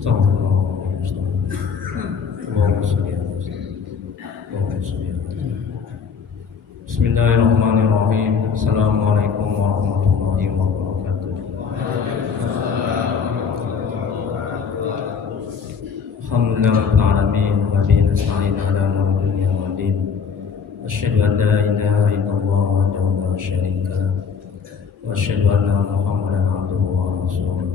Astagfirullah, astagfirullah. Bismillahirrahmanirrahim. Assalamualaikum warahmatullahi wabarakatuh. Alhamdulillahil alamin wa bihi nasta'in ala umuri dunya wad din. Asyhadu an la ilaha illallah wahdahu la syarika lah wa asyhadu anna Muhammadan abduhu wa rasuluh.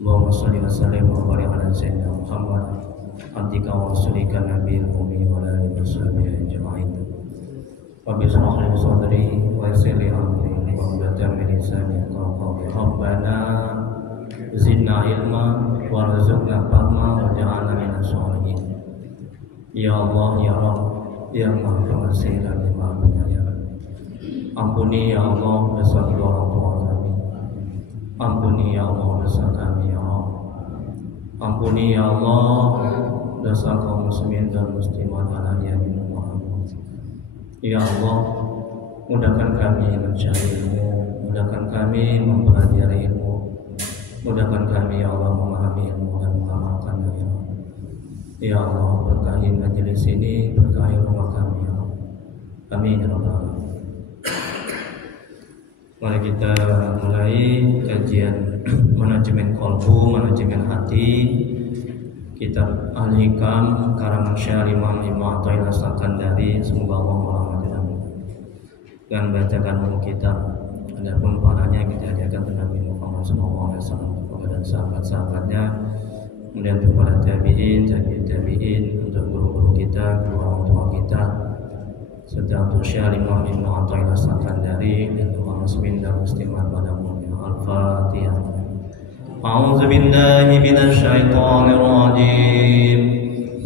Allahumma shalli wa sallim wa barik ala sayyidina Muhammad abdika wa rasulika nabiyil ummi wa ala alihi washabihi ajma'in. Rabbi shrah li sadri wa yassir li amri wahlul min lisani yafqahu qawli. Rabbana zidna ilma warzuqna fahma waj'alna minas sholihin. Ya Allah ya Rabb ya Maha Pengasih dan Maha Penyayang, ampuni ya Allah dosa orang tua kami. Ampuni ya Allah dosa kami ya Allah. Ampuni ya Allah dosa kaum muslimin dan muslimat alaihi Muhammad. Ya Allah, mudahkan kami mencari ilmu, mudahkan kami mempelajari ilmu, mudahkan kami ya Allah memahami ilmu dan mengamalkannya ya Allah. Ya Allah, berkahi majelis ini, berkahi rumah kami ya Allah. Amin ya rabbal alamin. Mari kita mulai kajian manajemen qalbu, manajemen hati, kitab Al-Hikam karangan Syekh Imam Ibnu Athaillah As-Sakandari. Semoga Allah merahmatinya dan bacakan buku kitab. Adapun paranya kita ajarkan kepada Nabi Muhammad SAW kepada sahabat-sahabatnya, kemudian kepada tabi'in, untuk guru-guru kita, kedua orang tua kita, serta untuk Syekh Imam Ibnu Athaillah As-Sakandari dan kaum muslimin dan muslimat pada umumnya. Al-Fatihah. A'udzu billahi minasy syaithanir rajim.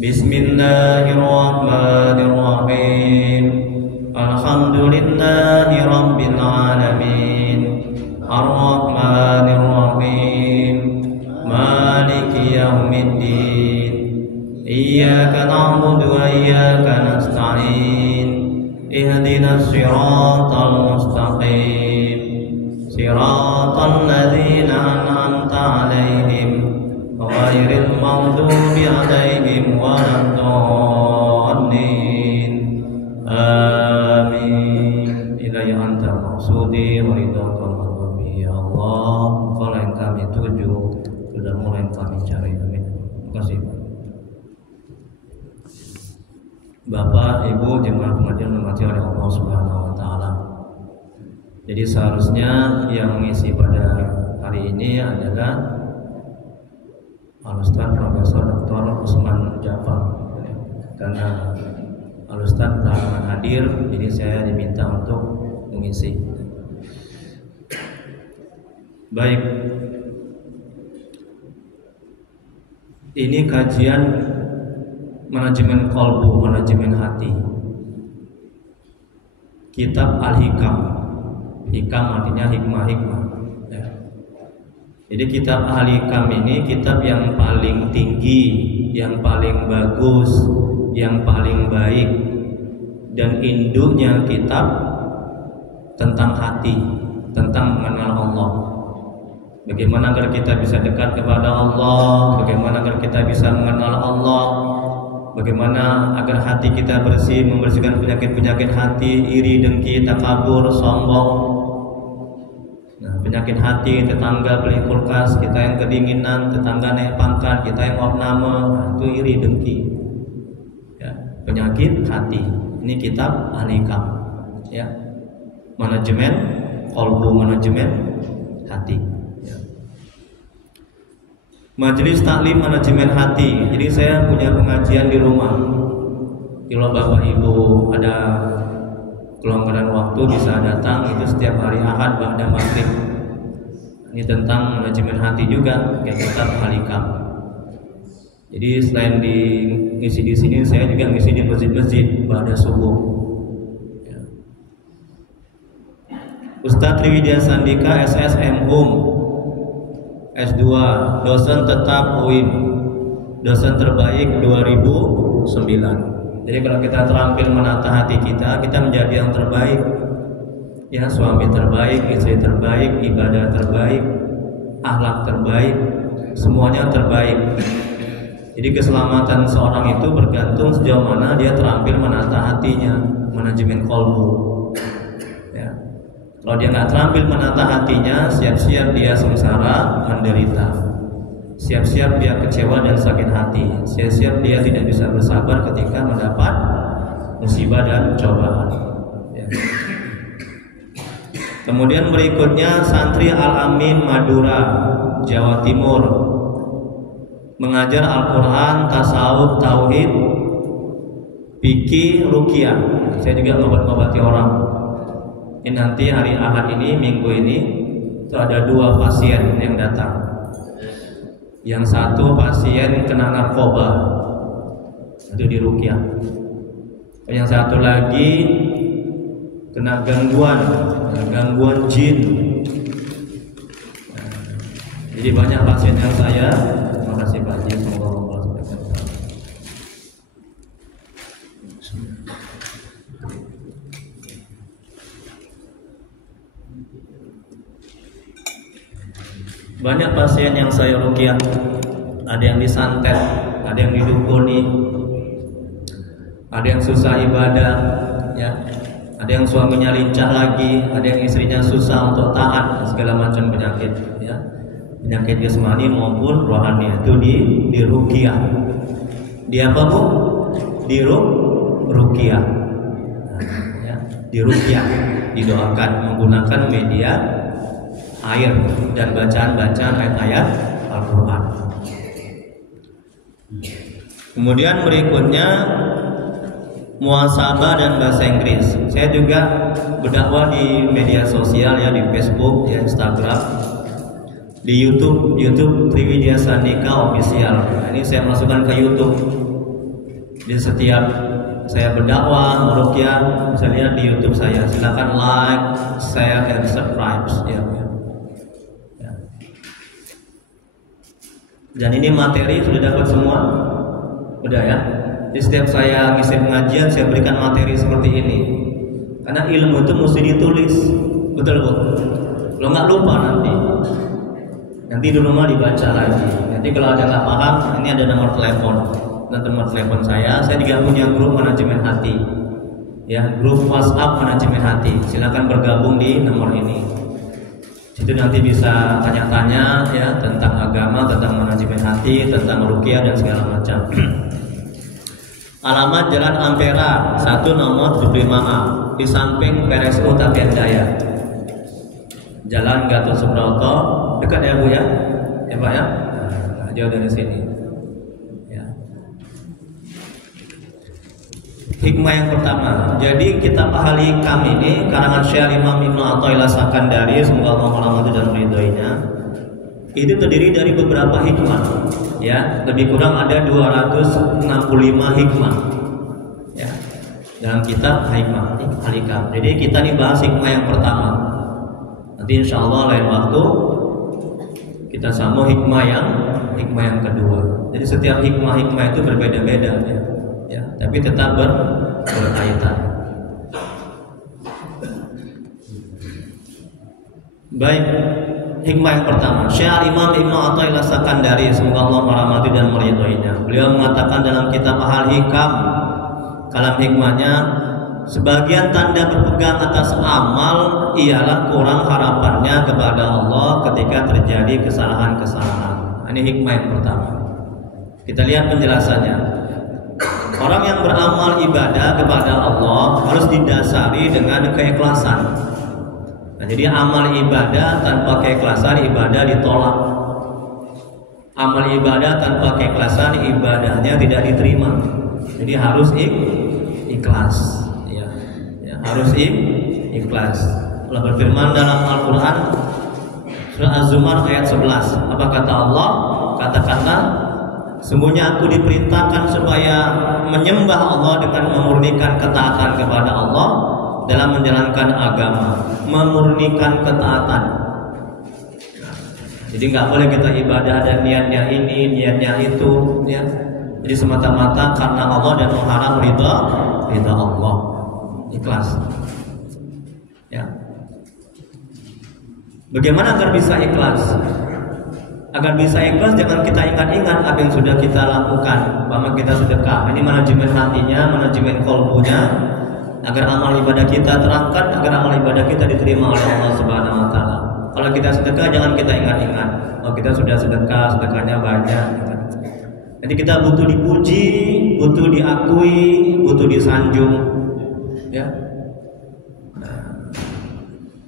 Bismillahirrahmanirrahim. Alhamdulillahi rabbil alamin. Ar-Rahmanir Rahim. Maliki yaumiddin. Iyyaka na'budu wa iyyaka nasta'in. Ihdinas siratal mustaqim. Siratal ladzina an'amta 'alaihim ghairil maghdubi 'alaihim waladdallin. Amin. Ilaihi anta maqsudi wa ridhaka rabbi ya Allah. Kalau yang kami tuju sudah mulai kami cari. Amin. Terima kasih Bapak, Ibu, jemaah pengajian dimurahmati oleh Allah Subhanahu wa taala. Jadi seharusnya yang mengisi pada hari ini adalah Al-Ustaz Profesor Dr. Usman Jafar. Karena Al-Ustaz telah hadir, jadi saya diminta untuk mengisi. Baik. Ini kajian manajemen qalbu, manajemen hati. Kitab Al-Hikam. Hikam artinya hikmah-hikmah ya. Jadi kitab Al-Hikam ini kitab yang paling tinggi, yang paling bagus, yang paling baik, dan induknya kitab tentang hati, tentang mengenal Allah. Bagaimana agar kita bisa dekat kepada Allah, bagaimana agar kita bisa mengenal Allah, bagaimana agar hati kita bersih, membersihkan penyakit-penyakit hati, iri, dengki, takabur, sombong. Nah, penyakit hati, tetangga beli kulkas, kita yang kedinginan, tetangga naik pangkat, kita yang orname, nah, itu iri, dengki. Ya, penyakit hati. Ini kitab Al-Hikam. Ya, manajemen qalbu, manajemen hati. Ya. Majelis taklim manajemen hati. Jadi saya punya pengajian di rumah. Kalau Bapak Ibu ada kelonggaran waktu bisa datang, itu setiap hari Ahad ba'da maghrib. Ini tentang manajemen hati juga, kayak kitab Al-Hikam. Jadi selain ngisi di sini, saya juga ngisi di masjid-masjid ba'da subuh. Ya. Ustadz Triwidya Sandika SSM S2, dosen tetap UIN, dosen terbaik 2009. Jadi kalau kita terampil menata hati kita menjadi yang terbaik. Ya, suami terbaik, istri terbaik, ibadah terbaik, akhlak terbaik. semuanya terbaik. Jadi keselamatan seorang itu bergantung sejauh mana dia terampil menata hatinya, manajemen kolbu. Ya. Kalau dia nggak terampil menata hatinya, siap-siap dia sengsara, menderita. Siap-siap dia kecewa dan sakit hati. Siap-siap dia tidak bisa bersabar ketika mendapat musibah dan cobaan. Ya. Kemudian berikutnya santri Al-Amin Madura, Jawa Timur, mengajar Al-Quran, tasawuf, tauhid, fikih, ruqyah. Saya juga ngobat-ngobati orang. Ini nanti hari Ahad ini, minggu ini, itu ada 2 pasien yang datang. Yang satu pasien kena narkoba, itu di ruqyah. Yang satu lagi kena gangguan jin. Jadi banyak pasien yang saya, terima kasih Pak Haji, semoga Allah berkati. Banyak pasien yang saya ruqyah, ada yang disantet, ada yang didukuni, ada yang susah ibadah, ya. Ada yang suaminya lincah lagi, ada yang istrinya susah untuk taat, segala macam penyakit, ya. Penyakit jasmani maupun rohani itu di ruqyah. Di apa Bu? Di ruqyah. Ya, di ruqyah didoakan menggunakan media air dan bacaan-bacaan ayat-ayat Al-Quran. Kemudian berikutnya muhasabah dan bahasa Inggris. Saya juga berdakwah di media sosial, ya, di Facebook, ya, Instagram, di YouTube Triwidya Sandika Official. Nah, ini saya masukkan ke YouTube. Di setiap saya berdakwah, meruqyah, bisa lihat di YouTube saya. Silakan like, share, dan subscribe, ya. Dan ini materi sudah dapat semua, udah ya. Jadi setiap saya ngisi pengajian, saya berikan materi seperti ini. Karena ilmu itu mesti ditulis, betul Bu? Kalau nggak lupa nanti di rumah dibaca lagi. Nanti kalau ada nggak paham, ini ada nomor telepon. Dan nomor telepon saya juga punya grup manajemen hati, ya, grup WhatsApp manajemen hati. Silakan bergabung di nomor ini. Situ nanti bisa tanya-tanya, ya, tentang agama, tentang manajemen hati, tentang ruqyah dan segala macam. Alamat Jalan Ampera 1 nomor 75A, di samping PRSU Tapian Jaya, Jalan Gatot Subroto, dekat ya Bu ya, ya Pak ya, nah, jauh dari sini. Ya. Hikmah yang pertama, jadi kitab Ahal Hikam ini karangan Syekh Imam Ibnu Athaillah Sakandari, semoga Allah merahmati dan meridhoinya. Itu terdiri dari beberapa hikmah, ya, lebih kurang ada 265 hikmah, ya, dalam kitab Hikmah Al-Hikam. Jadi kita nih bahas hikmah yang pertama. Nanti insya Allah lain waktu kita sambung hikmah yang kedua. Jadi setiap hikmah itu berbeda-beda, ya, tapi tetap berkaitan. Baik. Hikmah yang pertama, Syekh Imam Ibnu Athaillah Sakandari, semoga Allah merahmati dan meridhoinya. Beliau mengatakan dalam kitab Ahal Hikam, kalam hikmahnya, sebagian tanda berpegang atas amal ialah kurang harapannya kepada Allah ketika terjadi kesalahan-kesalahan. Ini hikmah yang pertama. Kita lihat penjelasannya. Orang yang beramal ibadah kepada Allah harus didasari dengan keikhlasan. Nah, jadi amal ibadah tanpa keikhlasan, ibadah ditolak. Amal ibadah tanpa keikhlasan, ibadahnya tidak diterima. Jadi harus ikhlas, ya, harus ikhlas. Allah berfirman dalam Al-Quran surah Az-Zumar ayat 11. Apa kata Allah? Katakanlah, sesungguhnya aku diperintahkan supaya menyembah Allah dengan memurnikan ketaatan kepada Allah dalam menjalankan agama, memurnikan ketaatan. Jadi nggak boleh kita ibadah dan niatnya ini, niatnya itu, ya. Jadi semata-mata karena Allah dan mengharap ridha Allah, ikhlas. Ya. Bagaimana agar bisa ikhlas? Agar bisa ikhlas, jangan kita ingat-ingat apa yang sudah kita lakukan. Bahwa kita sedekah, ini manajemen hatinya, manajemen kolbunya, agar amal ibadah kita terangkat, agar amal ibadah kita diterima oleh Allah Subhanahu Wa Taala. Kalau kita sedekah, jangan kita ingat-ingat, oh kita sudah sedekah, sedekahnya banyak. Jadi kita butuh dipuji, butuh diakui, butuh disanjung, ya,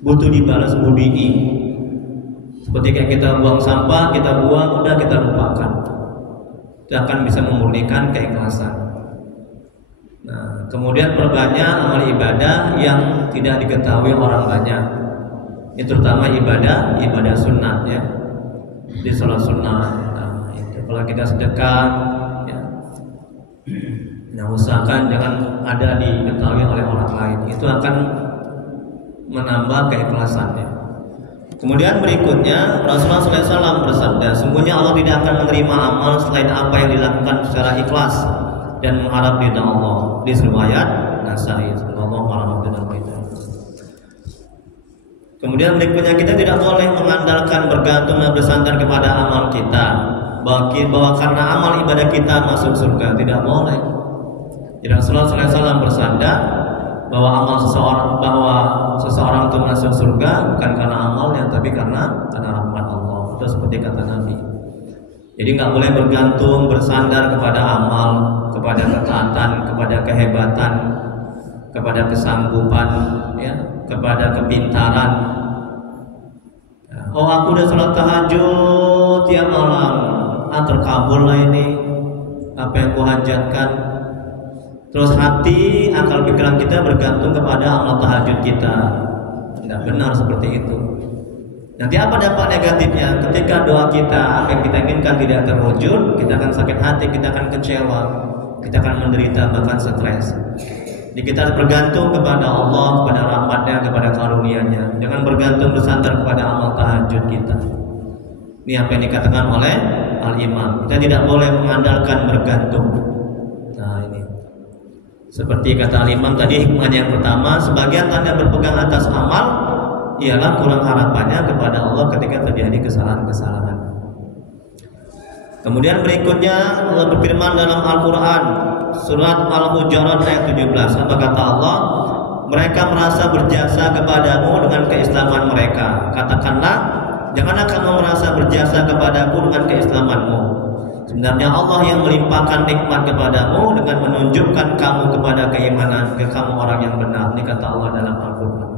butuh dibalas budi. Seperti kayak kita buang sampah, kita buang, udah kita lupakan. Itu akan bisa memurnikan keikhlasan. Nah, kemudian perbanyak amal ibadah yang tidak diketahui orang banyak. Ini terutama ibadah sunnah ya. Di sholat sunnah. Nah, itu kalau kita sedekah, ya, nah usahakan jangan ada diketahui oleh orang lain. Itu akan menambah keikhlasannya. Kemudian berikutnya Rasulullah SAW bersabda, sungguhnya Allah tidak akan menerima amal selain apa yang dilakukan secara ikhlas dan mengharap ridha Allah. Di riwayat Nasai. Sallallahu alaihi wasallam. Kemudian berikutnya kita tidak boleh mengandalkan, bergantung dan bersandar kepada amal kita, bahwa karena amal ibadah kita masuk surga, tidak boleh. Jadi Rasulullah SAW bersabda bahwa seseorang itu masuk surga bukan karena amalnya, tapi karena rahmat Allah. Itu seperti kata Nabi. Jadi nggak boleh bergantung, bersandar kepada amal, kepada ketaatan, kepada kehebatan, kepada kesanggupan, ya, kepada kepintaran. Oh aku udah sholat tahajud tiap malam, terkabul lah ini apa yang kuhajatkan. Terus hati, akal pikiran kita bergantung kepada amal tahajud kita. Tidak benar seperti itu. Nanti apa dampak negatifnya? Ketika doa kita, apa yang kita inginkan tidak terwujud, kita akan sakit hati, kita akan kecewa, kita akan menderita, bahkan stres. Jadi kita bergantung kepada Allah, kepada rahmatnya, kepada karunia-Nya. Jangan bergantung bersandar kepada amal tahajud kita. Ini apa yang dikatakan oleh Al-Imam. Kita tidak boleh mengandalkan, bergantung. Nah ini seperti kata Al-Imam tadi, hikmahnya yang pertama, sebagian tanda berpegang atas amal ialah kurang harapannya kepada Allah ketika terjadi kesalahan-kesalahan. Kemudian berikutnya Allah berfirman dalam Al-Quran surat Al-Hujurat ayat 17. Apa kata Allah? Mereka merasa berjasa kepadamu dengan keislaman mereka. Katakanlah, janganlah kamu merasa berjasa kepadaku dengan keislamanmu. Sebenarnya Allah yang melimpahkan nikmat kepadamu dengan menunjukkan kamu kepada keimanan, kamu orang yang benar. Ini kata Allah dalam Al-Quran.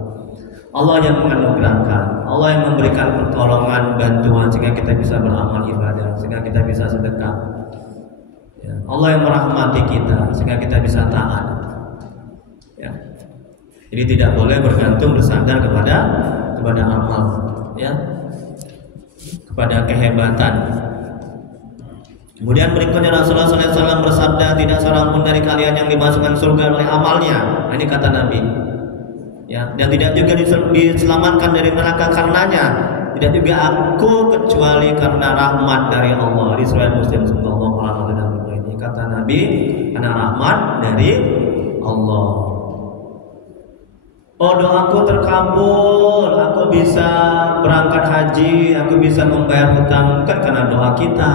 Allah yang menganugerahkan, Allah yang memberikan pertolongan, bantuan sehingga kita bisa beramal ibadah, sehingga kita bisa sedekah. Ya, Allah yang merahmati kita sehingga kita bisa taat. Ya. Jadi tidak boleh bergantung, bersandar kepada amal, ya, kepada kehebatan. Kemudian berikutnya Rasulullah SAW bersabda, tidak seorang pun dari kalian yang dimasukkan surga oleh amalnya. Nah, ini kata Nabi. Ya, dan tidak juga diselamatkan dari neraka karenanya. Tidak juga aku kecuali karena rahmat dari Allah. Di riwayat Muslim sallallahu alaihi wasallam. Ini kata Nabi, karena rahmat dari Allah. Oh doaku terkabul, aku bisa berangkat haji, aku bisa membayar hutang, bukan karena doa kita.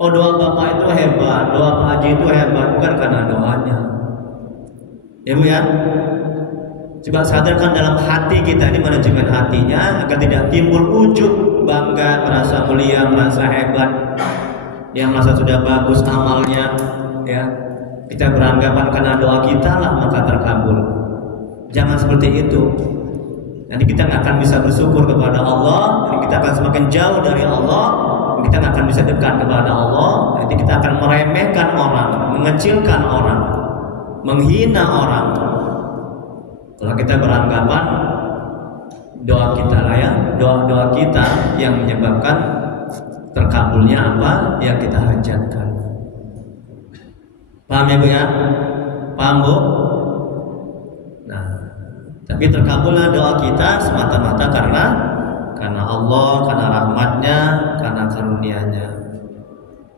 Oh doa bapak itu hebat, doa Pak Haji itu hebat, bukan karena doanya. Ya Bu ya. Coba sadarkan dalam hati kita, ini manajemen hatinya agar tidak timbul ujub, bangga, merasa mulia, merasa hebat, yang merasa sudah bagus amalnya, ya. Kita beranggapan karena doa kita lah maka terkabul. Jangan seperti itu. Nanti kita nggak akan bisa bersyukur kepada Allah, dan kita akan semakin jauh dari Allah. Kita nggak akan bisa dekat kepada Allah. Nanti kita akan meremehkan orang, mengecilkan orang, menghina orang. Kalau kita beranggapan doa kita lah ya, doa kita yang menyebabkan terkabulnya apa yang kita hajatkan. Paham ya Bu ya? Paham Bu? Nah, tapi terkabulnya doa kita semata-mata karena Allah, karena rahmatnya, karena karunia-Nya,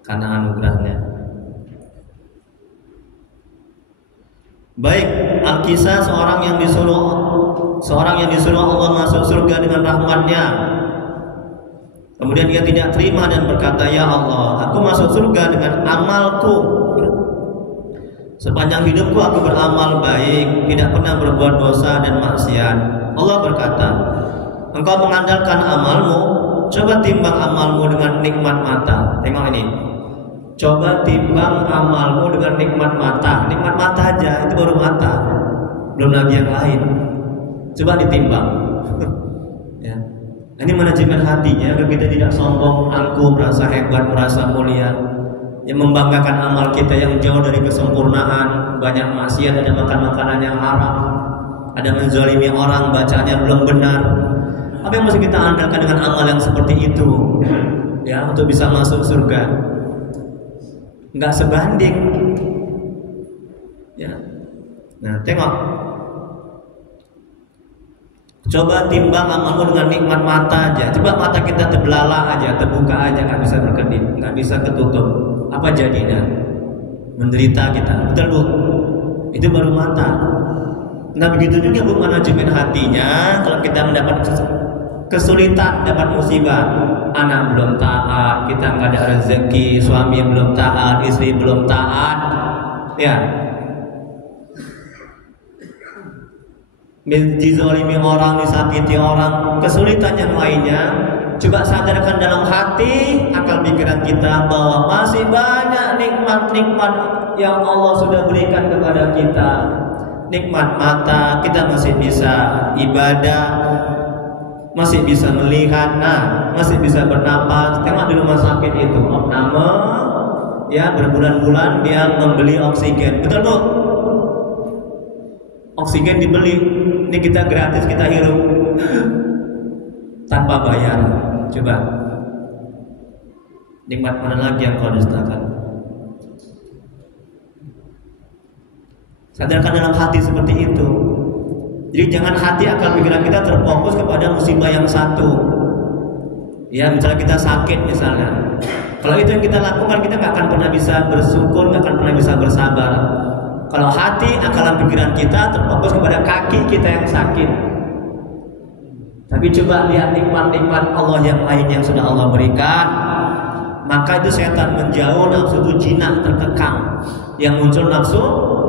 karena anugerahnya. Baik, Al-Kisah seorang yang disuruh Allah masuk surga dengan rahmatnya. Kemudian ia tidak terima dan berkata, "Ya Allah, aku masuk surga dengan amalku. Sepanjang hidupku aku beramal baik, tidak pernah berbuat dosa dan maksiat." Allah berkata, "Engkau mengandalkan amalmu, coba timbang amalmu dengan nikmat mata." Tengok ini. Coba timbang amalmu dengan nikmat mata. Nikmat mata aja, itu baru mata. Belum lagi yang lain. Coba ditimbang. Ya. Ini manajemen hatinya agar kita tidak sombong, angkuh, merasa hebat, merasa mulia. Yang membanggakan amal kita yang jauh dari kesempurnaan, banyak maksiat, ada makan makanan yang haram, ada menzalimi orang, bacaannya belum benar. Apa yang mesti kita andalkan dengan amal yang seperti itu? Ya, untuk bisa masuk surga. Enggak sebanding. Ya. Nah, tengok. Coba timbang amalmu dengan nikmat mata aja. Coba mata kita terbelalak aja, terbuka aja, nggak bisa berkedip, nggak bisa ketutup. Apa jadinya? Menderita kita. Betul bu? Itu baru mata. Nah begitu juga bu manajemen hatinya. Kalau kita mendapat kesulitan, dapat musibah, anak belum taat, kita nggak ada rezeki, suami belum taat, istri belum taat, ya. Dizalimi orang, disakiti orang, kesulitan yang lainnya, coba sadarkan dalam hati, akal pikiran kita bahwa masih banyak nikmat-nikmat yang Allah sudah berikan kepada kita. Nikmat mata, kita masih bisa ibadah, masih bisa melihat, masih bisa bernapas. Tengok di rumah sakit itu, opname, ya berbulan-bulan dia membeli oksigen, betul bu? Oksigen dibeli, ini kita gratis, kita hirup tanpa bayar. Coba nikmat mana lagi yang kau dustakan? Sadarkan dalam hati seperti itu. Jadi jangan hati akal pikiran kita terfokus kepada musibah yang satu. Ya misalnya kita sakit misalnya, kalau itu yang kita lakukan, kita nggak akan pernah bisa bersyukur, nggak akan pernah bisa bersabar. Kalau hati, akal pikiran kita terfokus kepada kaki kita yang sakit. Tapi coba lihat nikmat-nikmat Allah yang lain yang sudah Allah berikan. Maka itu setan menjauh, nafsu itu jinak terkekang. Yang muncul nafsu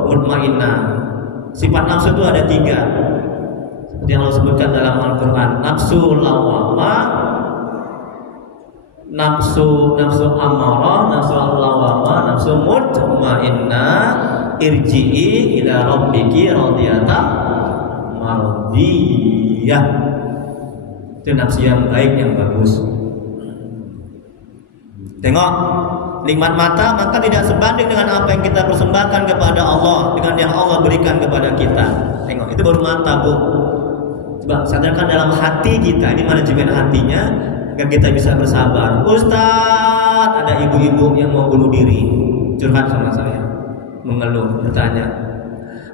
mutmainnah. Sifat nafsu itu ada 3. Seperti yang Allah sebutkan dalam Al-Quran. Nafsu lawamah, nafsu amarah, nafsu lawamah, nafsu mutmainnah. Irji'i ila rabbiki radiyatan mardiyah. Itu nafsu yang baik, yang bagus. Tengok, nikmat mata maka tidak sebanding dengan apa yang kita persembahkan kepada Allah, dengan yang Allah berikan kepada kita. Tengok, itu baru mata bu. Coba sadarkan dalam hati kita, ini manajemen hatinya, agar kita bisa bersabar. Ustaz, ada ibu-ibu yang mau bunuh diri, curhat sama saya, mengeluh, bertanya,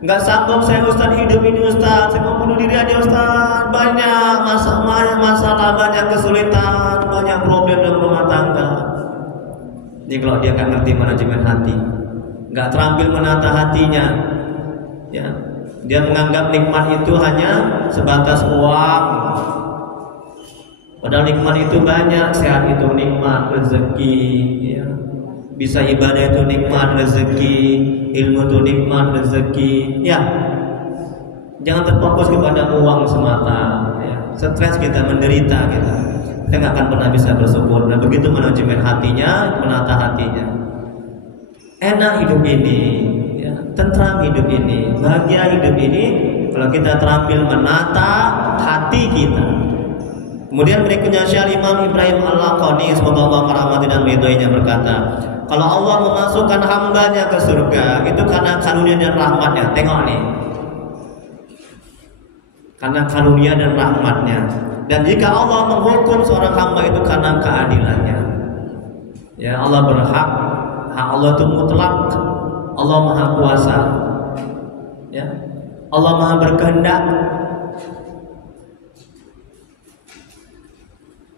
nggak sanggup saya Ustaz hidup ini Ustaz, saya mau bunuh diri aja Ustaz, banyak masalah, banyak kesulitan, banyak problem dalam rumah tangga. Jadi kalau dia nggak ngerti manajemen hati, nggak terampil menata hatinya, ya, dia menganggap nikmat itu hanya sebatas uang. Padahal nikmat itu banyak, sehat itu nikmat, rezeki, ya. Bisa ibadah itu nikmat, rezeki, ilmu itu nikmat, rezeki, ya. Jangan terfokus kepada uang semata, ya. Stres kita, menderita kita nggak akan pernah bisa bersyukur. Nah begitu manajemen hatinya, menata hatinya. Enak hidup ini, ya. Tentram hidup ini, bahagia hidup ini, kalau kita terampil menata hati kita. Kemudian berikutnya Syekh Imam Ibrahim Al-Laqani, semoga Allah merahmati dan meridhoinya, berkata, kalau Allah memasukkan hambanya ke surga, itu karena karunia dan rahmatnya. Tengok nih, karena karunia dan rahmatnya. Dan jika Allah menghukum seorang hamba, itu karena keadilannya. Ya, Allah berhak, hak Allah itu mutlak, Allah maha kuasa, ya, Allah maha berkehendak.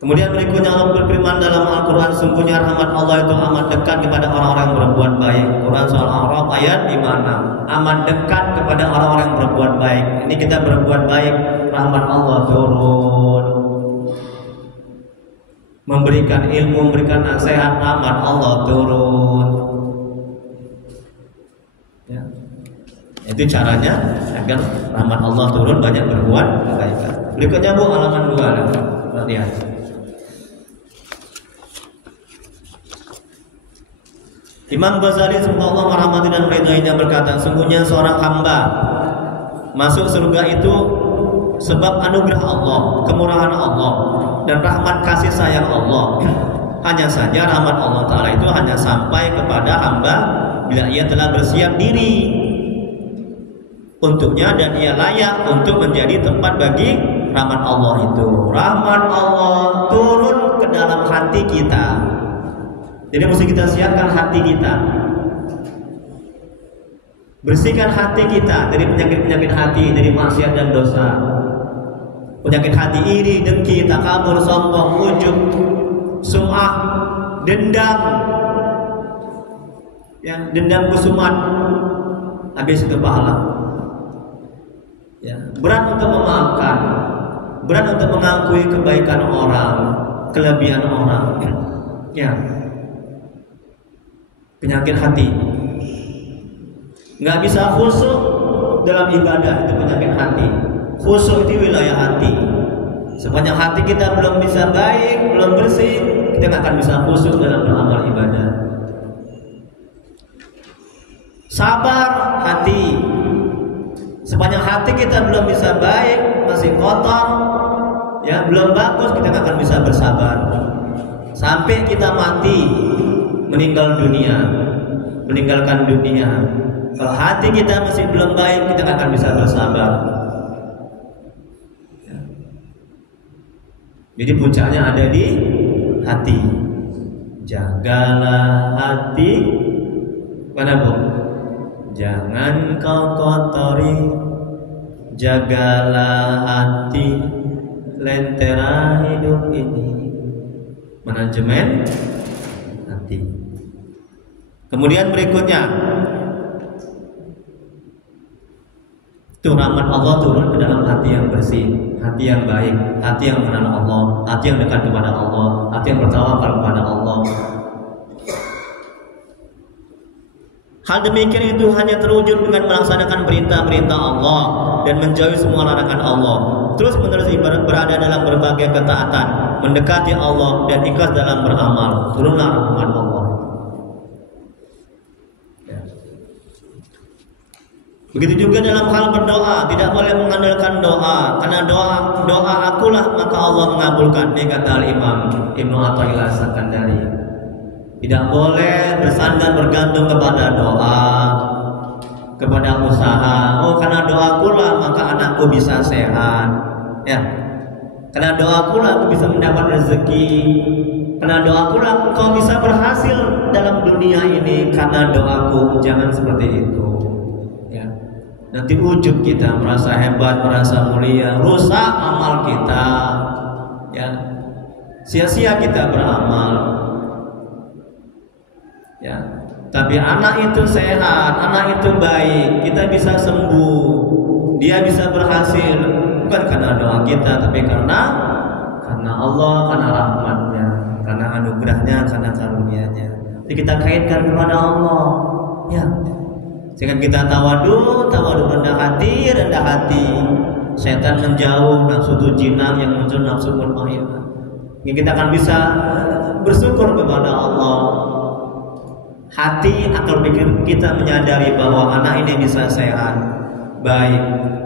Kemudian berikutnya Allah berfirman dalam Al-Quran, sungguhnya rahmat Allah itu amat dekat kepada orang-orang yang berbuat baik. Quran surah Al-A'raf ayat 56. Amat dekat kepada orang-orang yang berbuat baik. Ini kita berbuat baik, rahmat Allah turun. memberikan ilmu, memberikan nasihat, rahmat Allah turun. Ya. Itu caranya agar rahmat Allah turun, banyak berbuat kebaikan. Berikutnya Bu, halaman 2. Lihat. Imam Ghazali semoga Allah merahmati dan meridainya berkata, sungguhnya seorang hamba masuk surga itu sebab anugerah Allah, kemurahan Allah, dan rahmat kasih sayang Allah. Hanya saja rahmat Allah Ta'ala itu hanya sampai kepada hamba bila ia telah bersiap diri untuknya dan ia layak untuk menjadi tempat bagi rahmat Allah itu. Rahmat Allah turun ke dalam hati kita. Jadi mesti kita siapkan hati kita, bersihkan hati kita dari penyakit-penyakit hati, dari maksiat dan dosa, penyakit hati iri, dengki, takabur, sombong, ujub, sum'ah, dendam, ya, dendam kusumat, habis itu pahala. Ya, berat untuk memaafkan, berat untuk mengakui kebaikan orang, kelebihan orang. Ya. Penyakit hati, nggak bisa khusyuk dalam ibadah, itu penyakit hati. Khusyuk itu wilayah hati. Sepanjang hati kita belum bisa baik, belum bersih, kita nggak akan bisa khusyuk dalam beramal ibadah. Sabar hati. Sepanjang hati kita belum bisa baik, masih kotor, ya belum bagus, kita nggak akan bisa bersabar. Sampai kita mati, meninggalkan dunia. Kalau hati kita masih belum baik, kita akan bisa bersabar. Jadi puncaknya ada di hati. Jagalah hati, mana Bu? Jangan kau kotori, jagalah hati, lentera hidup ini. Manajemen hati. Kemudian berikutnya, itu rahmat Allah turun ke dalam hati yang bersih, hati yang baik, hati yang mengenal Allah, hati yang dekat kepada Allah, hati yang bertawakal kepada Allah. Hal demikian itu hanya terwujud dengan melaksanakan perintah-perintah Allah dan menjauhi semua larangan Allah. Terus menerus berada dalam berbagai ketaatan, mendekati Allah dan ikhlas dalam beramal. Turunlah rahmat Allah. Begitu juga dalam hal berdoa, tidak boleh mengandalkan doa, karena doa akulah maka Allah mengabulkan. Ini kata Imam Ibnu Athaillah As-Sakandari. Tidak boleh bersandar bergantung kepada doa, kepada usaha. Oh, karena doakulah maka anakku bisa sehat, ya. Karena doakulah aku bisa mendapat rezeki. Karena doakulah kau bisa berhasil dalam dunia ini. Karena doaku, jangan seperti itu. Nanti ujub kita, merasa hebat, merasa mulia, rusak amal kita, ya, sia-sia kita beramal, ya. Tapi anak itu sehat, anak itu baik, kita bisa sembuh, dia bisa berhasil, bukan karena doa kita, tapi karena Allah, karena rahmatnya, karena anugerahnya, karena karunia-Nya. Jadi kita kaitkan kepada Allah, ya. Jangan kita tawadu rendah hati, setan menjauh, nafsu tujinah yang muncul nafsu mutmainnah. Ini kita akan bisa bersyukur kepada Allah. Hati, akal pikir kita menyadari bahwa anak ini bisa sehat, baik.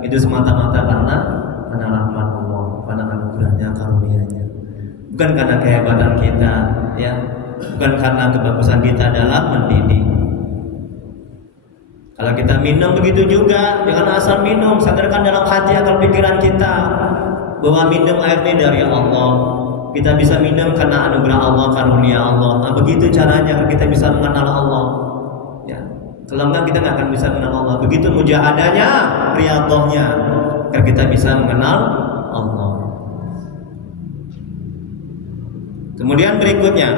Itu semata-mata karena rahmat Allah, karena anugerahnya, karunia-Nya. Bukan karena kehebatan kita, ya. Bukan karena kebagusan kita dalam mendidik. Kalau kita minum begitu juga, jangan asal minum, sadarkan dalam hati akal pikiran kita bahwa minum air ini dari Allah. Kita bisa minum karena anugerah Allah, karunia Allah. Nah, begitu caranya kita bisa mengenal Allah. Ya. Kalau enggak kita nggak akan bisa mengenal Allah. Begitu mujahadahnya, riyadhahnya, agar kita bisa mengenal Allah. Kemudian berikutnya,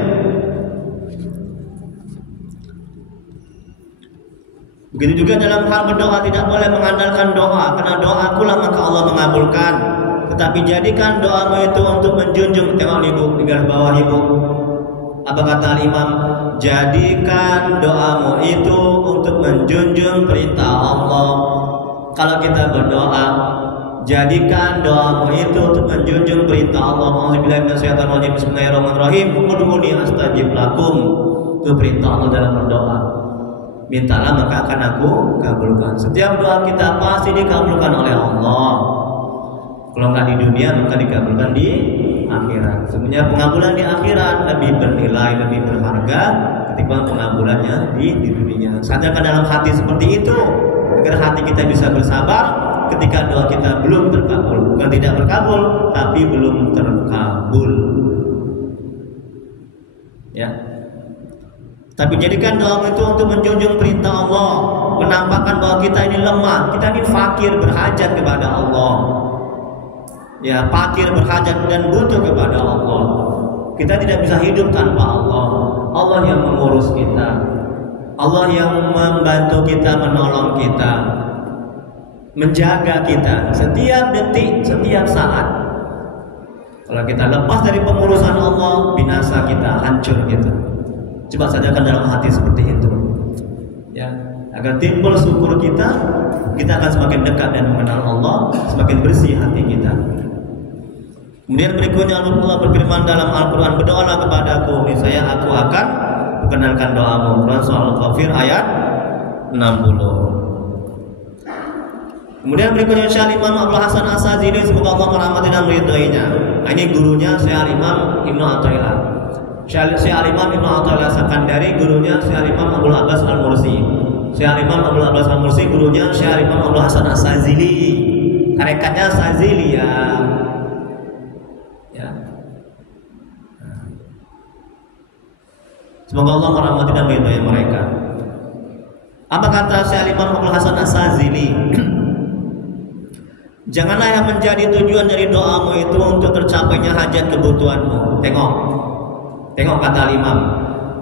begitu juga dalam hal berdoa, tidak boleh mengandalkan doa, karena doa akulah maka Allah mengabulkan. tetapi jadikan doamu itu untuk menjunjung. Tengok ibu di garis bawah ibu. Apa kata Imam? Jadikan doamu itu untuk menjunjung perintah Allah. Kalau kita berdoa, jadikan doamu itu untuk menjunjung perintah Allah. Auzubillahi minasyaitonir rajim. Bismillahirrahmanirrahim. Ud'uni astajib lakum. Itu perintah Allah dalam berdoa. Mintalah maka akan aku kabulkan. Setiap doa kita pasti dikabulkan oleh Allah. Kalau nggak di dunia maka dikabulkan di akhirat. Sebenarnya pengabulan di akhirat lebih bernilai, lebih berharga ketimbang pengabulannya di dunia. Sadarkan dalam hati seperti itu agar hati kita bisa bersabar ketika doa kita belum terkabul. Bukan tidak berkabul, tapi belum terkabul. Ya. Tapi jadikan doa itu untuk menjunjung perintah Allah, menampakkan bahwa kita ini lemah, kita ini fakir berhajat kepada Allah. Ya, fakir berhajat dan butuh kepada Allah. Kita tidak bisa hidup tanpa Allah. Allah yang mengurus kita, Allah yang membantu kita, menolong kita, menjaga kita setiap detik, setiap saat. Kalau kita lepas dari pengurusan Allah, binasa kita, hancur kita. Coba sadarkan dalam hati seperti itu, ya, agar timbul syukur kita akan semakin dekat dan mengenal Allah, semakin bersih hati kita. Kemudian berikutnya Allah berfirman dalam Al-Quran, berdoalah kepadaku, niscaya aku akan perkenalkan doamu. Quran surah Al-Ghafir ayat 60. Kemudian berikutnya Syekh Imam Abdul Hasan As-Sazili, semoga Allah merahmati dan meridhoinya. Ini gurunya Syekh Imam Ibnu Athaillah. Syekh Imam Ibnu Athaillah Sakandari, gurunya Syekh Imam Abdul Abbas Al-Mursi. Syekh Imam Abdul Abbas Al-Mursi, gurunya Syekh Imam Abdul Hasan As-Sazili. Harekatnya Sazili ya. Semoga Allah merahmati dan meridhai mereka. Apa kata Syekh Imam Abdul Hasan As-Sazili? Janganlah yang menjadi tujuan dari doamu itu untuk tercapainya hajat kebutuhanmu. Tengok kata Imam.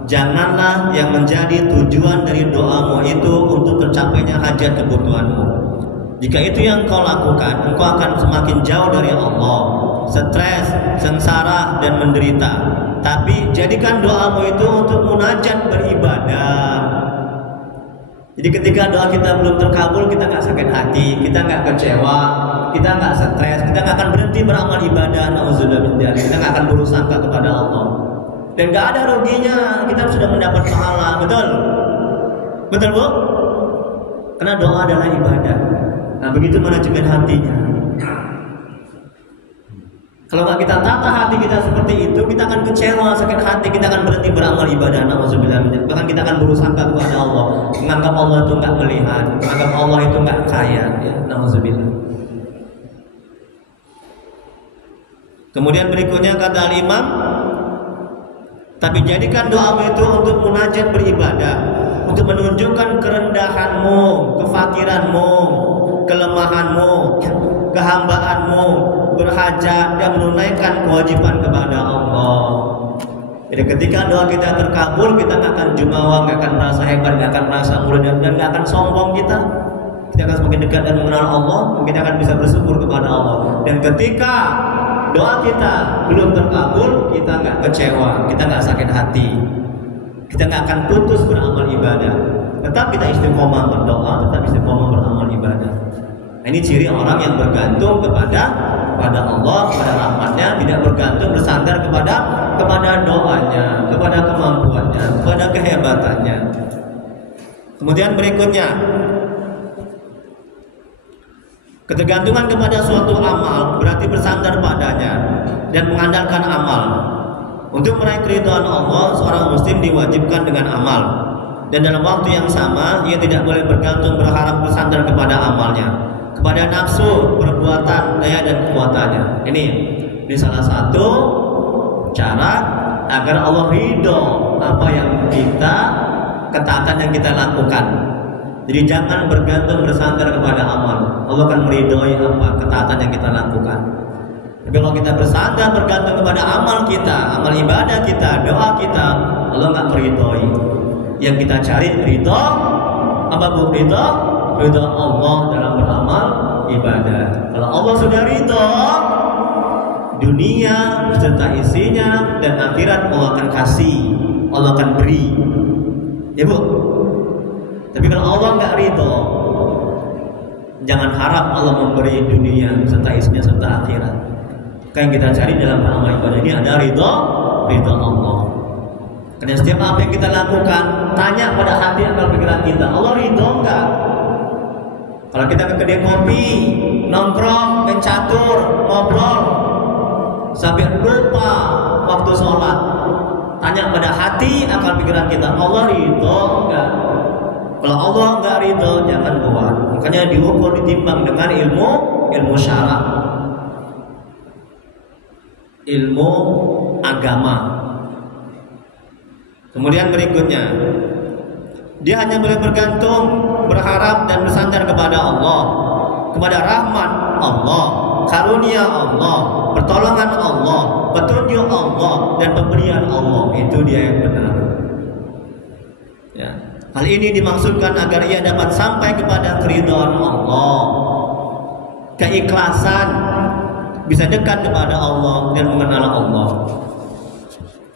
Janganlah yang menjadi tujuan dari doamu itu untuk tercapainya hajat kebutuhanmu. Jika itu yang kau lakukan, engkau akan semakin jauh dari Allah, stres, sengsara, dan menderita. Tapi jadikan doamu itu untuk munajat beribadah. Jadi ketika doa kita belum terkabul, kita nggak sakit hati, kita nggak kecewa, kita nggak stres, kita nggak akan berhenti beramal ibadah. Nauzubillah min dzalik. Kita nggak akan berusaha kepada Allah. Dan nggak ada ruginya, kita sudah mendapat pahala. Betul? Betul bu? Karena doa adalah ibadah. Nah begitu manajemen hatinya. Kalau nggak kita tata hati kita seperti itu, kita akan kecewa, sakit hati, kita akan berhenti beramal ibadah. Nauzubillah. Bahkan kita akan berusaha kepada Allah, menganggap Allah itu nggak melihat, menganggap Allah itu nggak kaya. Ya, nauzubillah. Kemudian berikutnya kata Imam, tapi jadikan doamu itu untuk munajat beribadah, untuk menunjukkan kerendahanmu, kefakiranmu, kelemahanmu, kehambaanmu, berhajat dan menunaikan kewajiban kepada Allah. Jadi ketika doa kita terkabul, kita nggak akan jumawa, nggak akan merasa hebat, nggak akan merasa mulia, dan nggak akan sombong kita. Kita akan semakin dekat dan mengenal Allah, kita akan bisa bersyukur kepada Allah. Dan ketika doa kita belum terkabul, kita nggak kecewa, kita nggak sakit hati, kita nggak akan putus beramal ibadah. Tetap kita istiqomah berdoa, tetap istiqomah beramal ibadah. Nah, ini ciri orang yang bergantung kepada Allah, kepada rahmatnya, tidak bergantung bersandar kepada doanya, kepada kemampuannya, kepada kehebatannya. Kemudian berikutnya, ketergantungan kepada suatu amal berarti bersandar padanya dan mengandalkan amal. Untuk meraih keridhaan Allah, seorang muslim diwajibkan dengan amal, dan dalam waktu yang sama ia tidak boleh bergantung berharap bersandar kepada amalnya, kepada nafsu, perbuatan, daya dan kekuatannya. Ini salah satu cara agar Allah ridho apa yang kita, ketaatan yang kita lakukan. Jadi jangan bergantung bersandar kepada amal. Allah akan meridhoi apa ketaatan yang kita lakukan. Tapi kalau kita bersandar bergantung kepada amal kita, amal ibadah kita, doa kita, Allah nggak meridhoi. Yang kita cari ridho apa bu? Ridho Allah dalam beramal ibadah. Kalau Allah sudah ridho, dunia serta isinya dan akhirat Allah akan kasih, Allah akan beri. Ya Bu. Tapi kalau Allah nggak ridho, jangan harap Allah memberi dunia serta isinya serta akhirat. Yang kita cari dalam amal ibadah ini ada ridho Allah. Karena setiap apa yang kita lakukan, tanya pada hati akal pikiran kita, Allah ridho enggak? Kalau kita ke kedai kopi, nongkrong, main catur, ngobrol, sampai lupa waktu sholat, tanya pada hati akal pikiran kita, Allah ridho enggak? Kalau Allah enggak ridho, jangan buat. Makanya diukur, ditimbang dengan ilmu syara, ilmu agama. Kemudian berikutnya, dia hanya boleh bergantung, berharap dan bersandar kepada Allah, kepada rahmat Allah, karunia Allah, pertolongan Allah, petunjuk Allah dan pemberian Allah. Itu dia yang benar. Ya. Hal ini dimaksudkan agar ia dapat sampai kepada keridhaan Allah, keikhlasan, bisa dekat kepada Allah dan mengenal Allah.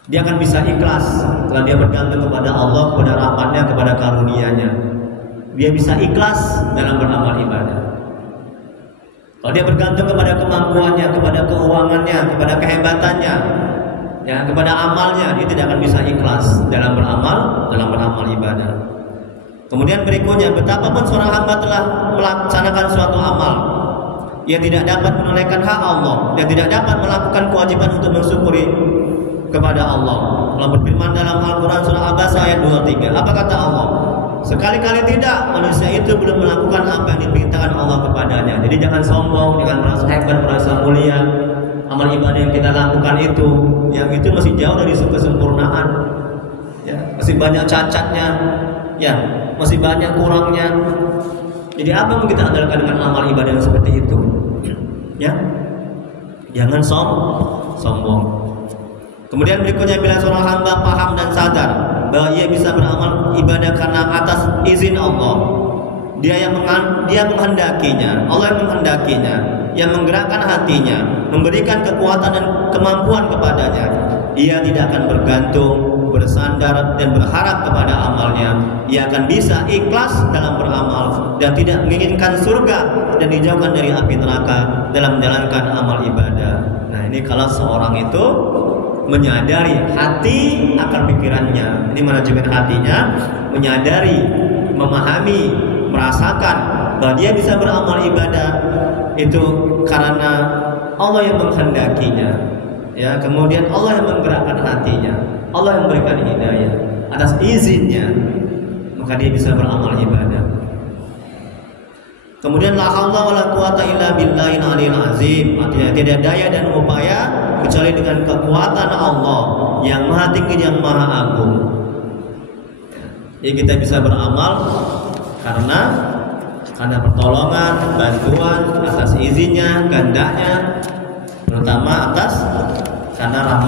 Dia akan bisa ikhlas kalau dia bergantung kepada Allah, kepada rahmatnya, kepada karunia-Nya. Dia bisa ikhlas dalam beramal ibadah. Kalau dia bergantung kepada kemampuannya, kepada keuangannya, kepada kehebatannya, ya, kepada amalnya, dia tidak akan bisa ikhlas dalam beramal ibadah. Kemudian berikutnya, betapapun seorang hamba telah melaksanakan suatu amal, ia tidak dapat menunaikan hak Allah, dia tidak dapat melakukan kewajiban untuk mensyukuri kepada Allah. Allah berfirman dalam Al-Quran surah Abasa ayat 23. Apa kata Allah? Sekali-kali tidak manusia itu belum melakukan apa yang diperintahkan Allah kepadanya. Jadi jangan sombong dengan merasa hebat, merasa mulia. Amal ibadah yang kita lakukan yang itu masih jauh dari kesempurnaan. Ya, masih banyak cacatnya. Ya, masih banyak kurangnya. Jadi apa yang kita andalkan dengan amal ibadah yang seperti itu? Ya, jangan sombong. Kemudian berikutnya, bila seorang hamba paham dan sadar bahwa ia bisa beramal ibadah karena atas izin Allah, dia menghendakinya, Allah yang menghendakinya, yang menggerakkan hatinya, memberikan kekuatan dan kemampuan kepadanya, ia tidak akan bergantung, bersandar dan berharap kepada amalnya. Ia akan bisa ikhlas dalam beramal dan tidak menginginkan surga dan dijauhkan dari api neraka dalam menjalankan amal ibadah. Nah, ini kalau seorang itu menyadari hati akal pikirannya, ini manajemen hatinya, menyadari, memahami, merasakan bahwa dia bisa beramal ibadah itu karena Allah yang menghendakinya, ya, kemudian Allah yang menggerakkan hatinya, Allah yang memberikan hidayah atas izinnya, maka dia bisa beramal ibadah. Kemudian la haula wala quwata illa billahil aliyil azim, artinya tidak daya dan upaya kecuali dengan kekuatan Allah yang maha tinggi, yang maha agung. Jadi kita bisa beramal karena pertolongan, bantuan, atas izinnya, kehendaknya, terutama atas karena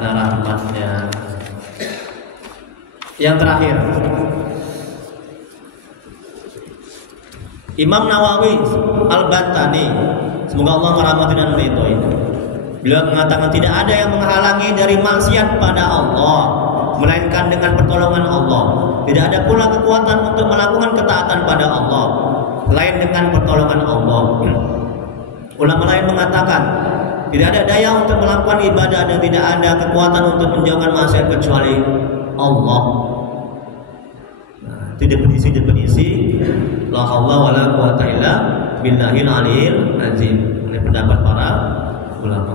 rahmatnya. Yang terakhir, Imam Nawawi Al-Bantani, semoga Allah merahmati dan meridhoi, beliau mengatakan tidak ada yang menghalangi dari maksiat pada Allah melainkan dengan pertolongan Allah. Tidak ada pula kekuatan untuk melakukan ketaatan pada Allah selain dengan pertolongan Allah. Ulama lain mengatakan tidak ada daya untuk melakukan ibadah dan tidak ada kekuatan untuk menjauhkan maksiat kecuali Allah. Nah, itu definisi la haula wala quwata illa billahil aliyil azim. Ini pendapat para ulama.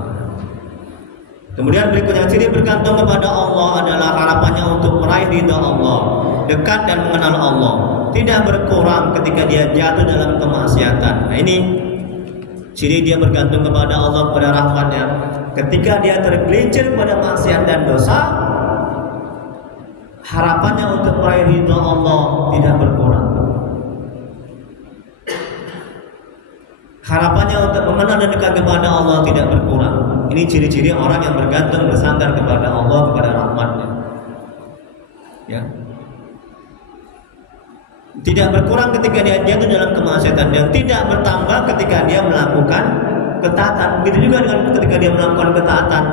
Kemudian berikutnya, ciri bergantung kepada Allah adalah harapannya untuk meraih ridha Allah, dekat dan mengenal Allah, tidak berkurang ketika dia jatuh dalam kemaksiatan. Nah, ini ciri dia bergantung kepada Allah, kepada rahmatnya. Ketika dia tergelincir pada maksiat dan dosa, harapannya untuk meraih ridha Allah tidak berkurang. Harapannya untuk mengenal dan dekat kepada Allah tidak berkurang. Ini ciri-ciri orang yang bergantung, bersandar kepada Allah, kepada rahmatnya. Ya. Tidak berkurang ketika dia jatuh dalam kemaksiatan, dan tidak bertambah ketika dia melakukan ketaatan. Begitu juga dengan ketika dia melakukan ketaatan.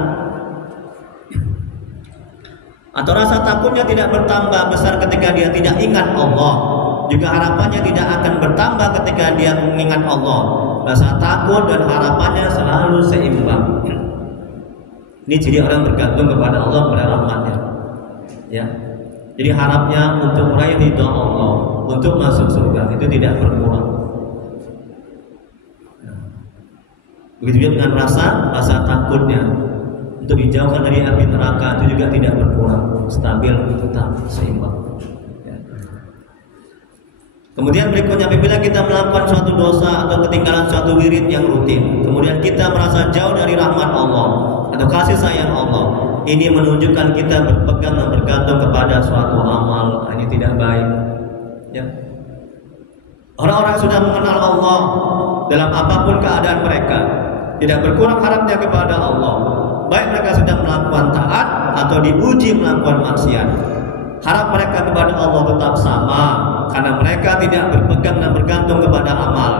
Atau rasa takutnya tidak bertambah besar ketika dia tidak ingat Allah. Juga harapannya tidak akan bertambah ketika dia mengingat Allah. Rasa takut dan harapannya selalu seimbang. Ini ciri orang bergantung kepada Allah, kepada rahmatnya. Ya. Jadi harapnya untuk meraih ridha Allah, untuk masuk surga itu tidak berkurang. Begitu juga dengan rasa takutnya untuk dijauhkan dari api neraka itu juga tidak berkurang, stabil, tetap seimbang. Ya. Kemudian berikutnya, apabila kita melakukan suatu dosa atau ketinggalan suatu wirid yang rutin, kemudian kita merasa jauh dari rahmat Allah atau kasih sayang Allah, ini menunjukkan kita berpegang dan bergantung kepada suatu amal. Ini tidak baik. Ya. Orang-orang sudah mengenal Allah dalam apapun keadaan mereka, tidak berkurang harapnya kepada Allah, baik mereka sedang melakukan taat atau diuji melakukan maksiat. Harap mereka kepada Allah tetap sama, karena mereka tidak berpegang dan bergantung kepada amal.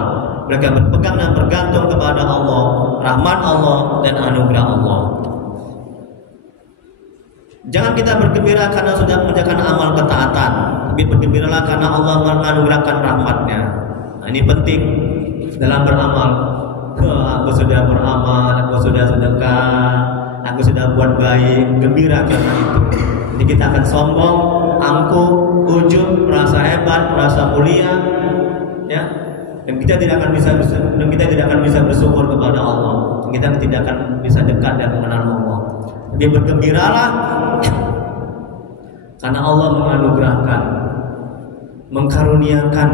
Mereka berpegang dan bergantung kepada Allah, rahmat Allah dan anugerah Allah. Jangan kita bergembira karena sudah mengerjakan amal ketaatan, tapi bergembiralah karena Allah menganugerahkan rahmatnya. Nah, ini penting dalam beramal. Aku sudah beramal, aku sudah sedekah, aku sudah buat baik, gembira karena itu. Jadi kita akan sombong, angkuh, ujub, merasa hebat, merasa mulia, ya. Dan kita tidak akan bisa bersyukur kepada Allah. Kita tidak akan bisa dekat dan mengenal Allah. Tapi bergembiralah karena Allah menganugerahkan, mengkaruniakan.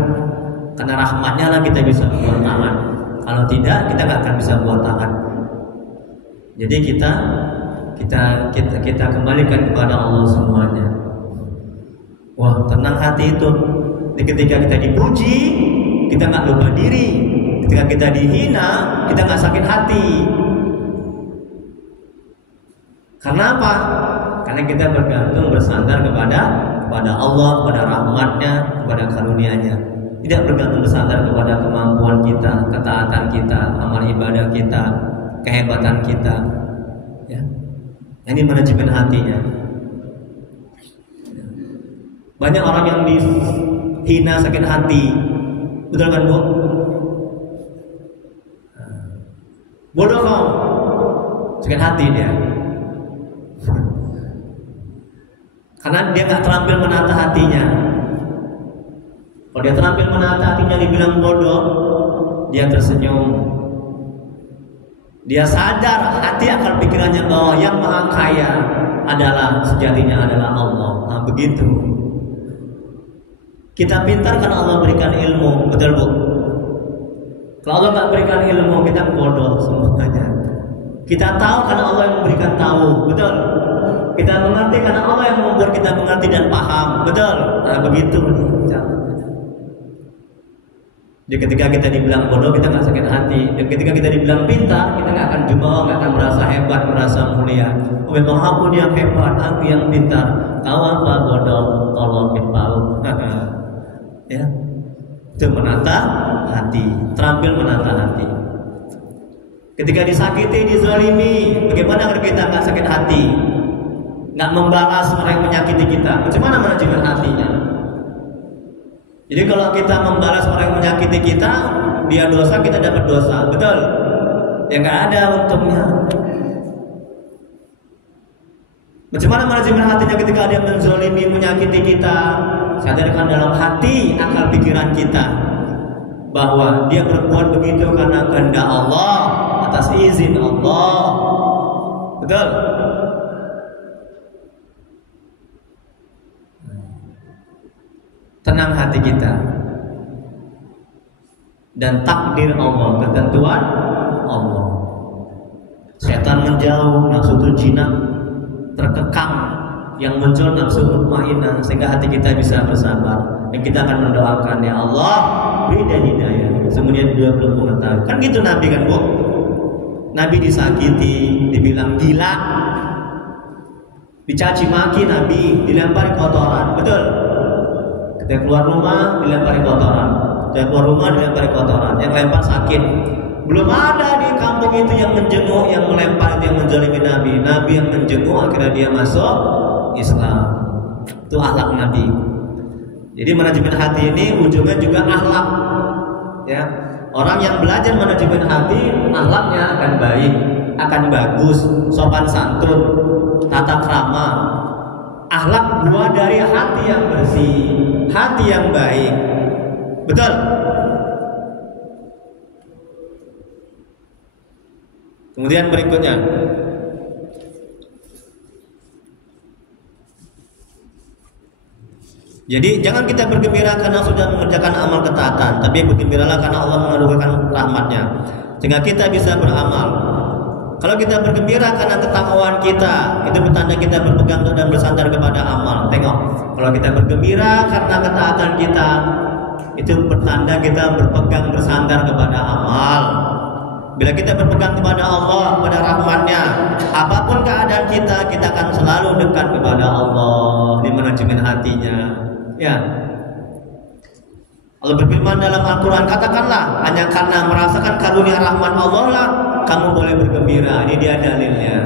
Karena rahmatnya lah kita bisa buat tangan. Kalau tidak, kita nggak akan bisa buat tangan. Jadi kita kembalikan kepada Allah semuanya. Wah, tenang hati itu. Ketika kita dipuji, kita nggak lupa diri. Ketika kita dihina, kita nggak sakit hati. Karena apa? Karena kita bergantung, bersandar kepada Allah, kepada rahmatnya, kepada karunia-Nya. Tidak bergantung bersandar kepada kemampuan kita, ketaatan kita, amal ibadah kita, kehebatan kita. Ya. Ini manajemen hatinya. Banyak orang yang dihina sakit hati. Betul kan, Bu? Bodoh kau. Sakit hati dia. Karena dia nggak terampil menata hatinya. Kalau dia terampil menata hatinya, dibilang bodoh, dia tersenyum. Dia sadar hati akal pikirannya bahwa yang maha kaya adalah sejatinya adalah Allah. Nah, begitu. Kita pintar karena Allah berikan ilmu, betul Bu? Kalau Allah nggak berikan ilmu, kita bodoh semuanya. Kita tahu karena Allah yang memberikan tahu, betul? Kita mengerti karena Allah yang membuat kita mengerti dan paham, betul? Nah, begitu. Jadi ketika kita dibilang bodoh, kita nggak sakit hati. Dan ketika kita dibilang pintar, kita nggak akan jumawa, nggak akan merasa hebat, merasa mulia. Oh, memang aku yang hebat, aku yang pintar. Kau apa bodoh? Tolong tahu. Ya, itu menata hati, terampil menata hati. Ketika disakiti, dizalimi, bagaimana kalau kita nggak sakit hati, nggak membalas orang yang menyakiti kita? Bagaimana manajemen hatinya? Jadi kalau kita membalas orang yang menyakiti kita, dia dosa, kita dapat dosa, betul? Ya nggak ada untungnya. Bagaimana manajemen hatinya ketika dia menzalimi, menyakiti kita? Sadarkan dalam hati, akal pikiran kita bahwa dia berbuat begitu karena kehendak Allah, atas izin Allah, betul? Tenang hati kita dan takdir Allah, ketentuan Allah. Setan menjauh, nafsu jinak terkekang, yang muncul nafsu mutmainnah, sehingga hati kita bisa bersabar. Dan kita akan mendoakan, ya Allah, beri dia hidayah. Semuanya 20 pengetahuan. Kan gitu Nabi kan, Bu? Nabi disakiti, dibilang gila, dicaci maki Nabi, dilempari kotoran, betul? Ketika keluar rumah dilempari kotoran, ketika keluar rumah dilempari kotoran, yang lempar sakit. Belum ada di kampung itu yang menjenguk, yang melempar, yang menzalimi Nabi. Nabi yang menjenguk, akhirnya dia masuk Islam. Itu akhlak Nabi. Jadi manajemen hati ini ujungnya juga akhlak. Ya, orang yang belajar manajemen hati, akhlaknya akan baik, akan bagus, sopan santun, tata krama. Akhlak buah dari hati yang bersih, hati yang baik. Betul? Kemudian berikutnya, jadi jangan kita bergembira karena sudah mengerjakan amal ketaatan, tapi bergembiralah karena Allah menganugerahkan rahmatnya, sehingga kita bisa beramal. Kalau kita bergembira karena ketakwaan kita, itu bertanda kita berpegang dan bersandar kepada amal. Tengok, kalau kita bergembira karena ketaatan kita, itu bertanda kita berpegang bersandar kepada amal. Bila kita berpegang kepada Allah, kepada rahmatnya, apapun keadaan kita akan selalu dekat kepada Allah di manajemen hatinya. Ya, Allah berfirman dalam Al-Quran, katakanlah hanya karena merasakan karunia rahmat Allah lah kamu boleh bergembira. Ini dia dalilnya.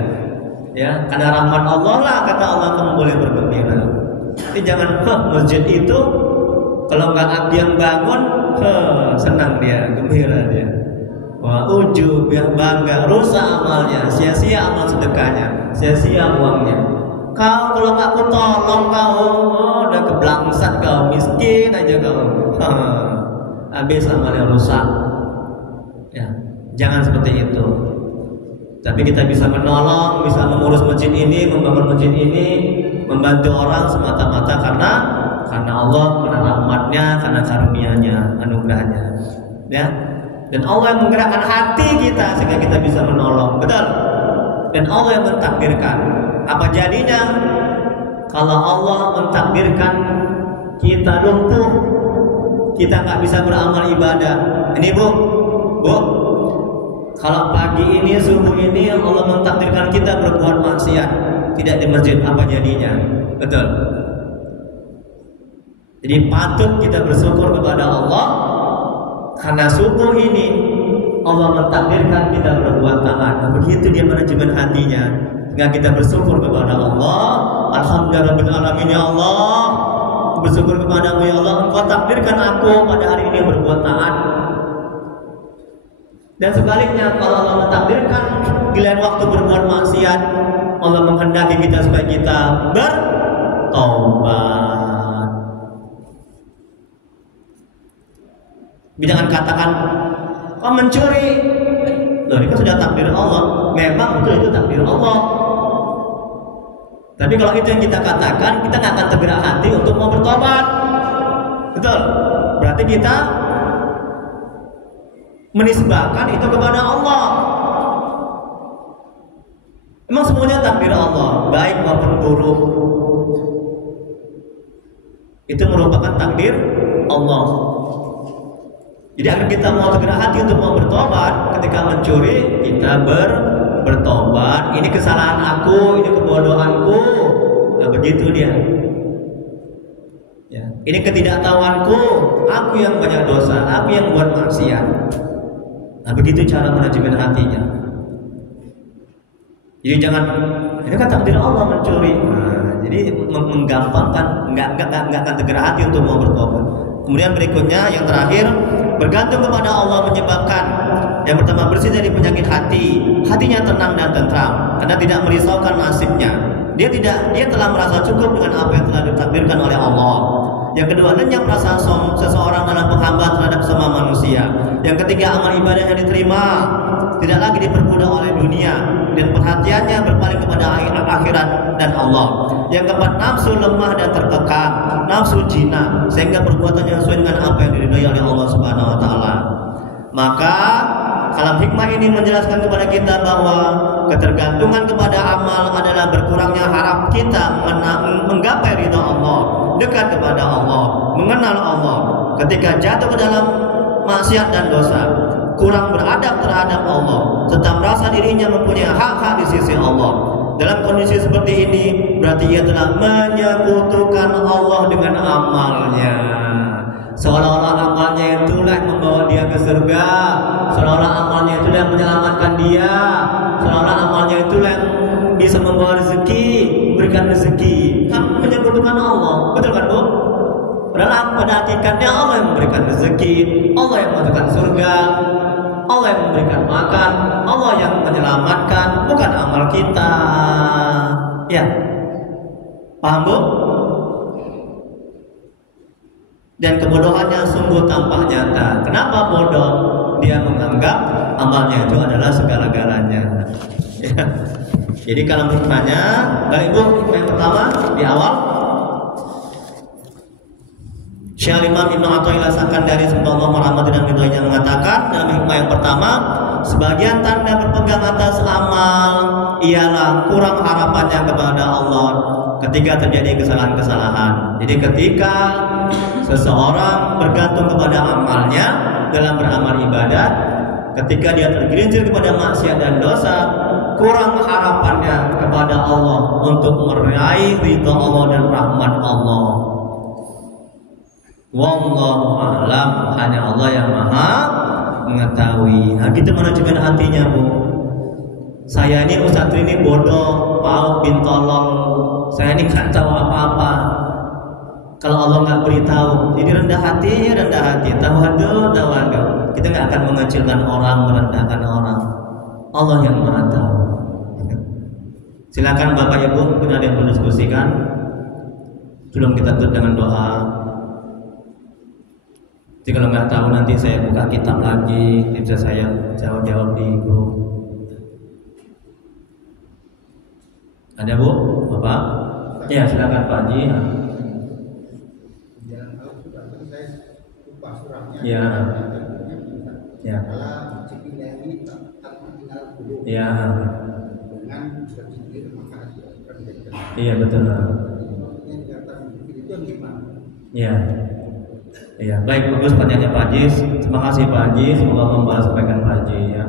Ya, karena rahmat Allah lah, kata Allah, kamu boleh bergembira. Jadi jangan masjid itu kalau nggak yang bangun, senang dia, gembira dia. Wah, ujub, yang bangga, rusak amalnya, sia-sia amal sedekahnya, sia-sia uangnya. Kau kalau nggak aku tolong kau, udah keblangsat kau, miskin aja kau, habis amalnya rusak. Ya, jangan seperti itu. Tapi kita bisa menolong, bisa mengurus masjid ini, membangun masjid ini, membantu orang semata-mata karena Allah, karena rahmatnya, karena karunia-Nya, anugerahnya. Ya. Dan Allah yang menggerakkan hati kita sehingga kita bisa menolong. Betul. Dan Allah yang mentakdirkan. Apa jadinya kalau Allah mentakdirkan kita lumpuh, kita nggak bisa beramal ibadah? Ini bu, kalau pagi ini, subuh ini Allah mentakdirkan kita berbuat maksiat, tidak di masjid, apa jadinya? Betul. Jadi patut kita bersyukur kepada Allah. Karena subuh ini Allah mentakdirkan kita berbuat taat. Begitu dia manajemen hatinya, sehingga kita bersyukur kepada Allah. Alhamdulillahirabbil alamin, ya Allah, bersyukur kepadamu ya Allah, Engkau takdirkan aku pada hari ini berbuat taat. Dan sebaliknya, kalau Allah mentakdirkan giliran waktu berbuat maksiat, Allah menghendaki kita supaya kita bertaubat. Jangan katakan kau mencuri. Loh, itu sudah takdir Allah. Memang itu takdir Allah. Tapi kalau itu yang kita katakan, kita nggak akan tergerak hati untuk mau bertobat. Betul. Berarti kita menisbahkan itu kepada Allah. Emang semuanya takdir Allah, baik maupun buruk. Itu merupakan takdir Allah. Jadi agar kita mau tergerak hati untuk mau bertobat, ketika mencuri kita bertobat. Ini kesalahan aku, ini kebodohanku. Nah, begitu dia. Ya. Ini ketidaktahuanku, aku yang banyak dosa, aku yang buat maksiat. Nah, begitu cara manajemen hatinya. Jadi jangan, ini kan takdir Allah mencuri. Nah, jadi menggampangkan, nggak akan tergerak hati untuk mau bertobat. Kemudian berikutnya yang terakhir, bergantung kepada Allah menyebabkan yang pertama bersih dari penyakit hati, hatinya tenang dan tentram karena tidak merisaukan nasibnya. Dia telah merasa cukup dengan apa yang telah ditakdirkan oleh Allah. Yang kedua, lenyap rasa seseorang dalam penghambaan terhadap semua manusia. Yang ketiga, amal ibadahnya diterima, tidak lagi diperbudak oleh dunia, dan perhatiannya berpaling kepada akhirat dan Allah. Yang keempat, nafsu lemah dan tertekan, nafsu jina, sehingga perbuatannya sesuai dengan apa yang diridhai oleh Allah Subhanahu wa taala. Maka kalam hikmah ini menjelaskan kepada kita bahwa ketergantungan kepada amal adalah berkurangnya harap kita menggapai ridha Allah, dekat kepada Allah, mengenal Allah. Ketika jatuh ke dalam maksiat dan dosa, kurang beradab terhadap Allah, serta merasa dirinya mempunyai hak-hak di sisi Allah. Dalam kondisi seperti ini, berarti ia telah menyekutukan Allah dengan amalnya. seolah-olah amalnya itulah yang membawa dia ke surga, seolah-olah amalnya itulah yang menyelamatkan dia, seolah-olah amalnya itulah yang bisa membawa rezeki, memberikan rezeki. Kamu menyebutkan Allah, betul kan Bu? Padahal pada hakikatnya Allah yang memberikan rezeki, Allah yang memasukkan surga, Allah yang memberikan makan, Allah yang menyelamatkan, bukan amal kita. Ya, paham Bu? Dan kebodohannya sungguh tampak nyata. Kenapa bodoh? Dia menganggap amalnya itu adalah segala-galanya. Ya. Jadi kalau hikmahnya, dari Ibu yang pertama di awal, Syekh Imam Ibnu Athaillah Sakandari sallallahu alaihi dan ridhonya mengatakan dalam hikmah yang pertama, sebagian tanda berpegang atas amal ialah kurang harapannya kepada Allah ketika terjadi kesalahan-kesalahan. Jadi ketika seseorang bergantung kepada amalnya dalam beramal ibadat, ketika dia tergelincir kepada maksiat dan dosa, kurang harapannya kepada Allah untuk meraih ridha Allah dan rahmat Allah. Wallahu a'lam, hanya Allah yang maha mengetahui. Nah, kita menunjukkan hatinya Bu. Saya ini Ustadz ini bodoh, paut bin tolong. Saya ini nggak tahu apa-apa. Kalau Allah nggak beritahu, jadi rendah hati. Tawadu. Kita nggak akan mengecilkan orang, merendahkan orang. Allah yang maha tahu. Silakan Bapak Ibu, mungkin ada yang berdiskusikan. Sebelum kita tutup dengan doa. Jadi kalau nggak tahu nanti saya buka kitab lagi, bisa saya jawab di grup. Ada Bu, Bapak? Ya silakan Pak Haji. Ya. Ya. Ya. Iya betul. Iya. Iya, baik, bagus pertanyaannya Pak Haji. Terima kasih Pak Haji, semoga membalas kebaikan Pak Haji ya.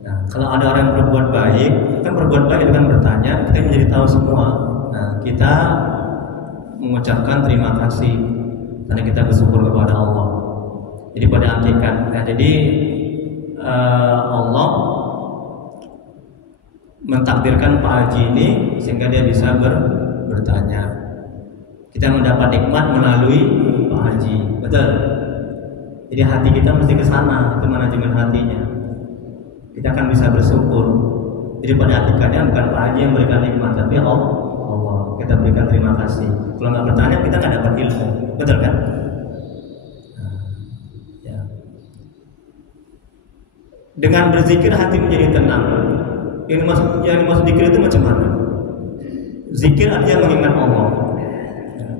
Nah, kalau ada orang yang berbuat baik, kan berbuat baik itu kan bertanya, kita menjadi tahu semua. Nah, kita mengucapkan terima kasih karena kita bersyukur kepada Allah. Jadi pada hakikat, nah, jadi Allah mentakdirkan Pak Haji ini sehingga dia bisa bertanya. Kita mendapat nikmat melalui Pak Haji, betul. Jadi hati kita mesti ke sana, itu manajemen hatinya. Kita akan bisa bersyukur. Jadi pada hakikatnya bukan Pak Haji yang memberikan nikmat, tapi Allah. Kita berikan terima kasih. Kalau nggak bertanya kita nggak dapat ilmu, betul kan? Ya. Dengan berzikir hati menjadi tenang. Yang dimaksud zikir itu macam mana? Zikir artinya mengingat Allah.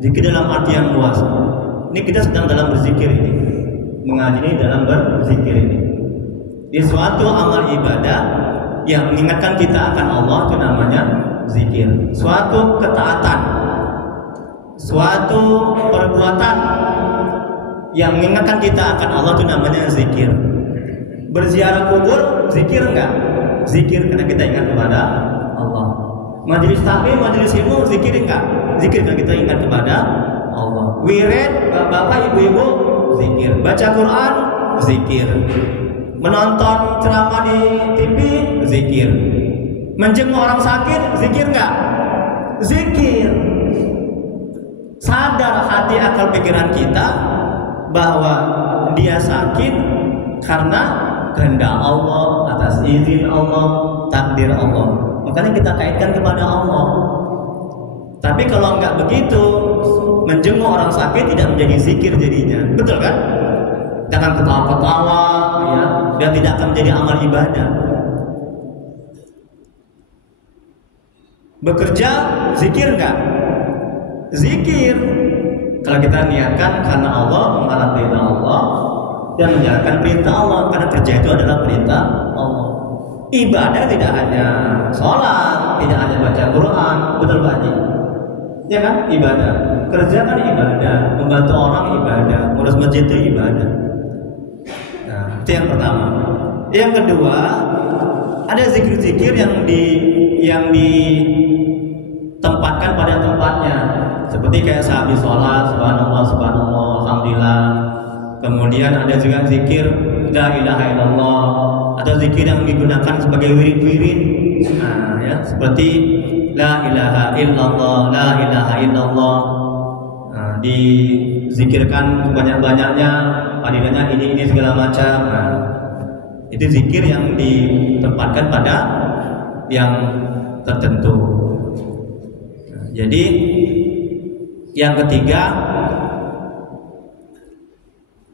Zikir dalam arti yang luas. Ini kita sedang dalam berzikir ini, mengaji ini dalam berzikir ini. Di suatu amal ibadah yang mengingatkan kita akan Allah itu namanya zikir. Suatu ketaatan, suatu perbuatan yang mengingatkan kita akan Allah itu namanya zikir. Berziarah kubur zikir enggak? Zikir karena kita ingat kepada Allah. Majelis taklim, majelis ilmu zikir enggak? Zikir karena kita ingat kepada Allah. Wirid, bapak ibu-ibu zikir. Baca Quran zikir. Menonton ceramah di TV zikir. Menjenguk orang sakit zikir enggak? Zikir. Sadar hati akal pikiran kita bahwa dia sakit karena kehendak Allah, atas izin Allah, takdir Allah. Makanya kita kaitkan kepada Allah. Tapi kalau enggak begitu, menjenguk orang sakit tidak menjadi zikir jadinya. Betul kan? Kita akan ketawa-ketawa ya, dan tidak akan menjadi amal ibadah. Bekerja zikir enggak? Zikir. Kalau kita niatkan karena Allah, mengharap ridha Allah dan menjalankan perintah Allah, karena kerja itu adalah perintah Allah. Ibadah tidak hanya sholat, tidak hanya baca Quran, betul Pak Haji? Ya kan? Ibadah. Kerja kan ibadah, membantu orang ibadah, ngurus masjid itu ibadah. Nah, itu yang pertama. Yang kedua, ada zikir-zikir yang ditempatkan pada tempatnya. seperti kayak sehabis sholat, subhanallah, subhanallah, alhamdulillah. Kemudian ada juga zikir la ilaha illallah, atau zikir yang digunakan sebagai wirid-wirid. Nah, ya, seperti la ilaha illallah, la ilaha illallah. Nah, dizikirkan sebanyak-banyaknya, padilannya ini segala macam. Nah, itu zikir yang ditempatkan pada yang tertentu. Nah, jadi yang ketiga,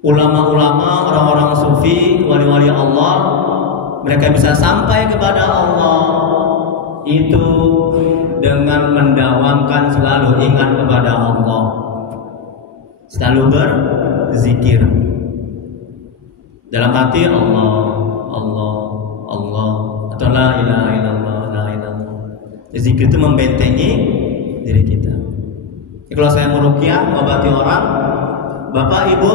ulama-ulama, orang-orang sufi, wali-wali Allah, mereka bisa sampai kepada Allah itu dengan mendawamkan selalu ingat kepada Allah, selalu berzikir dalam hati Allah, Allah, Allah, atau la ilaha illallah, la ilaha. Zikir itu membentengi diri kita. Jadi kalau saya meruqyah, mengobati orang, bapak ibu,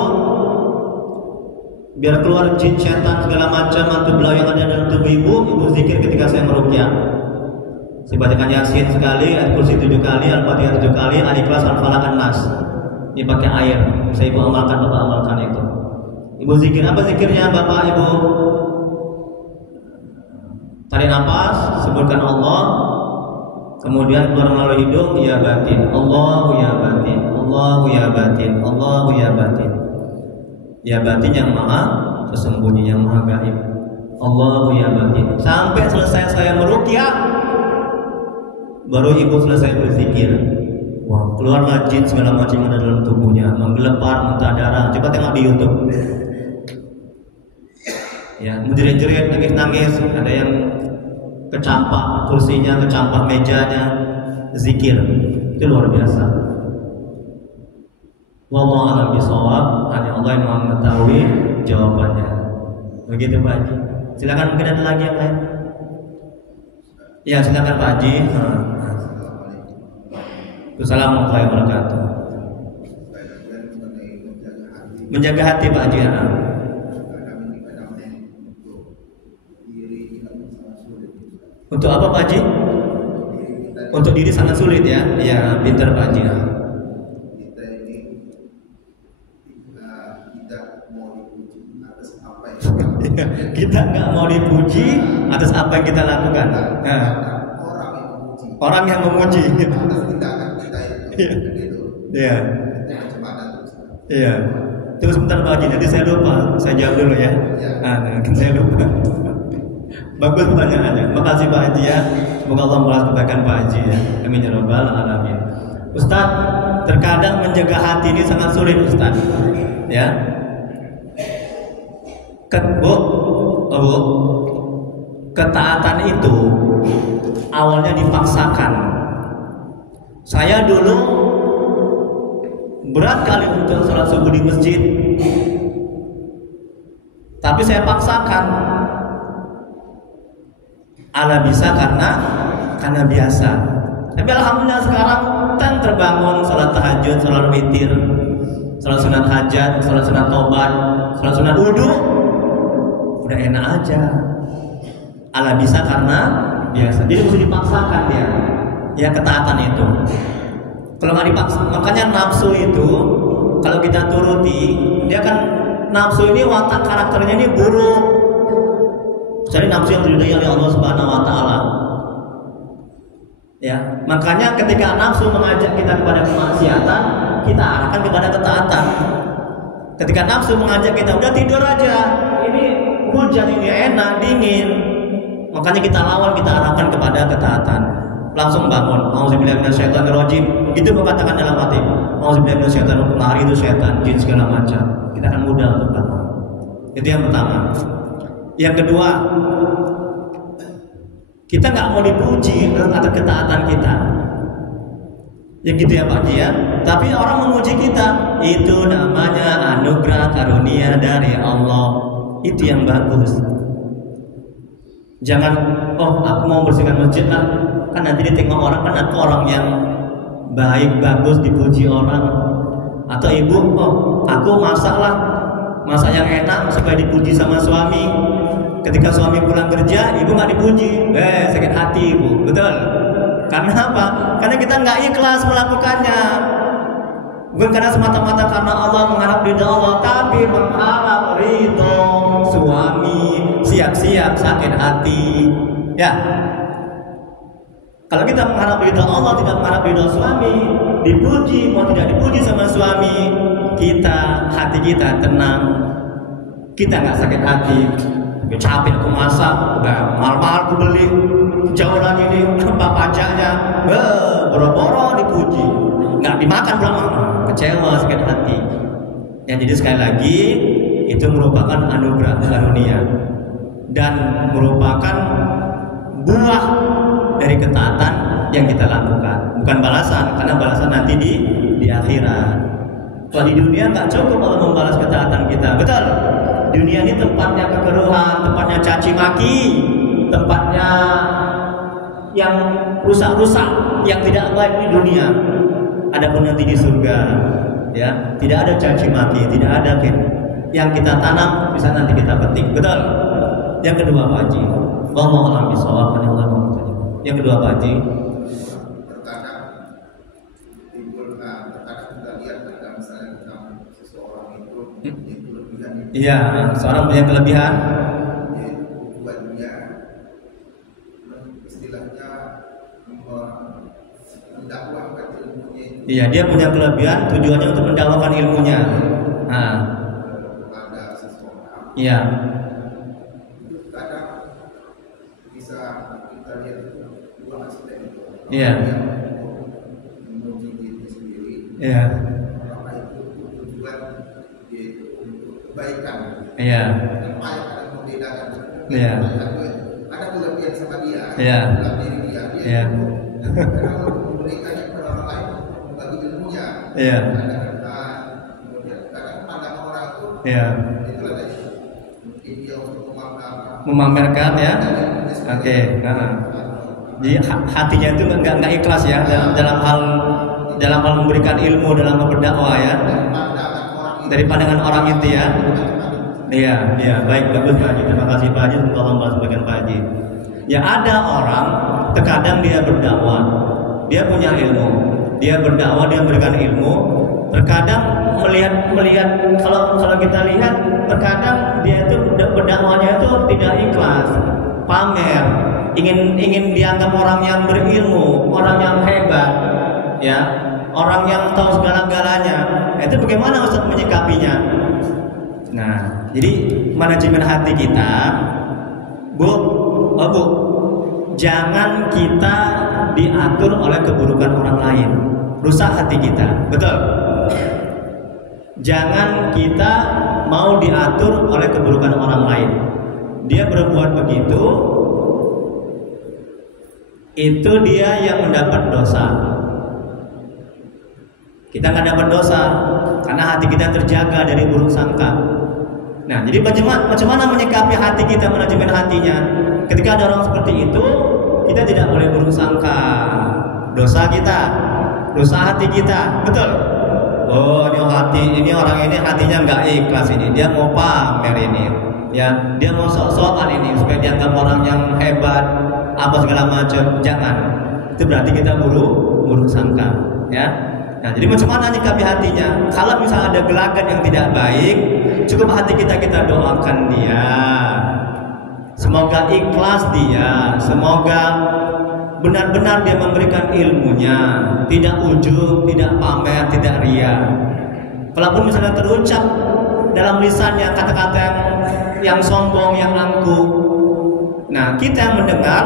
biar keluar jin, setan, segala macam hantu belau yang ada dalam tubuh ibu zikir ketika saya meruqyah. Saya bacakan Yasin sekali, Ayatul Kursi 7 kali, Al-Fatihah 7 kali, Al-Ikhlas, Al-Falaq, An-Nas. Ini pakai air. Saya ibu amalkan, bapak amalkan itu. Ibu zikir, apa zikirnya bapak ibu? Tarik nafas, sebutkan Allah, kemudian keluar melalui hidung, ya batin, Allahu ya batin, Allahu ya batin, Allahu ya batin. Ya batin yang maha sesembunyi, yang maha gaib. Allahu ya batin. Sampai selesai saya meruqyah, baru ibu selesai berzikir. Wah, keluarlah jin segala macam yang ada dalam tubuhnya, menggelepar, muntah darah. Coba tengok di YouTube. Ya, menjerit-jerit, nangis-nangis, ada yang kecampak kursinya, kecampak mejanya, zikir. Itu luar biasa. Wallahu a'lam bishawab, hanya Allah yang mengetahui jawabannya. Begitu Pak Haji. Silakan, mungkin ada lagi yang lain. Ya, silakan Pak Haji. Assalamualaikum warahmatullahi wabarakatuh. Menjaga hati Pak Haji. Untuk apa Pak Haji? Untuk diri sangat sulit ya. Ya, pintar Pak Haji. Kita nggak mau dipuji atas apa yang kita lakukan. Nah, orang yang memuji. Iya. Iya. Tunggu sebentar Pak Haji, nanti saya lupa. Saya jawab dulu ya. Nanti saya lupa. Bagus pertanyaannya. Makasih Pak Haji ya. Semoga Allah membalas kebaikan Pak Haji ya. Amin ya rabbal alamin. Ustaz, terkadang menjaga hati ini sangat sulit Ustaz. Ya. Ketaatan itu awalnya dipaksakan. Saya dulu berat kali untuk sholat subuh di masjid, tapi saya paksakan. Ala bisa karena biasa. Tapi alhamdulillah sekarang kan terbangun sholat tahajud, sholat witir, sholat sunat hajat, sholat sunat tobat, sholat sunat wudu, udah enak aja. Ala bisa karena biasa. Jadi mesti dipaksakan dia. Ya, ketaatan itu. Kalau nggak dipaksa, makanya nafsu itu kalau kita turuti, dia kan nafsu ini watak karakternya ini buruk. Jadi nafsu yang diridhai oleh Allah Subhanahu wa taala. Ya, makanya ketika nafsu mengajak kita kepada kemaksiatan, kita arahkan kepada ketaatan. Ketika nafsu mengajak kita udah tidur aja, ini hujan, ini enak, dingin, makanya kita lawan, kita arahkan kepada ketaatan. Langsung bangun, auzubillahi minasyaitonirrajim. Itu mengatakan dalam hati, auzubillahi minasyaitonirrajim, lari itu setan, jin segala macam. Kita akan mudah untuk bangun. Itu yang pertama. Yang kedua, kita nggak mau dipuji atas ketaatan kita. Ya gitu ya Pak Ji ya. Tapi orang memuji kita, itu namanya anugerah karunia dari Allah. Itu yang bagus. Jangan, aku mau bersihkan masjid lah. Kan nanti ditengok orang, kan aku orang yang baik, bagus, dipuji orang. Atau ibu, aku masaklah, masak yang enak supaya dipuji sama suami. Ketika suami pulang kerja, ibu nggak dipuji, sakit hati ibu, betul? Karena apa? Karena kita nggak ikhlas melakukannya. Bukan karena semata-mata karena Allah, mengharap ridho Allah, tapi mengharap ridho suami, siap-siap sakit hati. Ya. Kalau kita mengharap ridho Allah, tidak mengharap ridho suami, dipuji mau tidak dipuji sama suami, hati kita tenang, kita nggak sakit hati. Capek aku masak, udah mahal-mahal aku beli, jauh lagi nih apa pajaknya, boro-boro dipuji, nggak dimakan belum, kecewa, sakit hati. Ya, jadi sekali lagi itu merupakan anugerah karunia dan merupakan buah dari ketaatan yang kita lakukan, bukan balasan, karena balasan nanti di akhirat. Kalau di dunia nggak cukup kalau membalas ketaatan kita, betul? Dunia ini tempatnya kekeruhan, tempatnya caci maki, tempatnya yang rusak-rusak, yang tidak baik di dunia. Adapun nanti di surga, ya tidak ada caci maki, tidak ada yang kita tanam bisa nanti kita petik, betul? Yang kedua Pak Haji, wallahu a'lam bishawab. Yang kedua Pak Haji, terkadang kita lihat ada misalnya tentang seseorang itu kelebihan, iya, seorang punya kelebihan, tujuannya istilahnya mendakwahkan ilmunya. Iya, dia punya kelebihan, tujuannya untuk mendakwakan ilmunya. Nah, kepada seseorang. Iya. Kadang bisa kita lihat dua aspek. Iya. Memuji diri sendiri. Iya. Apakah itu tujuan kebaikan? Iya. Ada membedakan. Iya. Ada kelebihan sama dia. Iya. Dalam diri dia. Iya. Karena memberikan kepada orang lain membagi ilmunya. Iya. Kemudian kadang pandang orang itu. Iya. Itulah tadi. Dia untuk memamerkan ya. Oke. Jadi hatinya itu nggak ikhlas ya dalam hal memberikan ilmu, dalam berdakwah ya. Dari pandangan orang itu ya. Iya, baik, bagus Pak Haji. Terima kasih Pak Haji, semoga Allah membalas bagian Pak Haji. Ya, ada orang terkadang dia berdakwah, dia punya ilmu, dia berdakwah, dia memberikan ilmu. Terkadang melihat kalau kita lihat, terkadang dia itu berdakwahnya itu tidak ikhlas, pamer, ingin dianggap orang yang berilmu, orang yang hebat, ya, orang yang tahu segala-galanya. Itu bagaimana Ustaz menyikapinya? Nah, jadi manajemen hati kita, Bu, jangan kita diatur oleh keburukan orang lain, rusak hati kita, betul? Jangan kita mau diatur oleh keburukan orang lain. Dia berbuat begitu, itu dia yang mendapat dosa. Kita nggak dapat dosa karena hati kita terjaga dari buruk sangka. Nah, jadi bagaimana menyikapi hati kita, manajemen hatinya? Ketika ada orang seperti itu, kita tidak boleh buruk sangka. Dosa kita, dosa hati kita, betul? Oh, ini orang ini hatinya nggak ikhlas ini, dia mau pamer ini, ya, dia mau sok-sokan ini supaya dianggap orang yang hebat, apa segala macam. Jangan, itu berarti kita buruk sangka, ya. Nah, jadi bagaimana nyikapi hatinya? Kalau misalnya ada gelagat yang tidak baik, cukup hati kita doakan dia. Semoga ikhlas dia, semoga benar-benar dia memberikan ilmunya, tidak ujub, tidak pamer, tidak ria. Kalaupun misalnya terucap dalam lisannya kata-kata yang sombong, yang angkuh, nah kita yang mendengar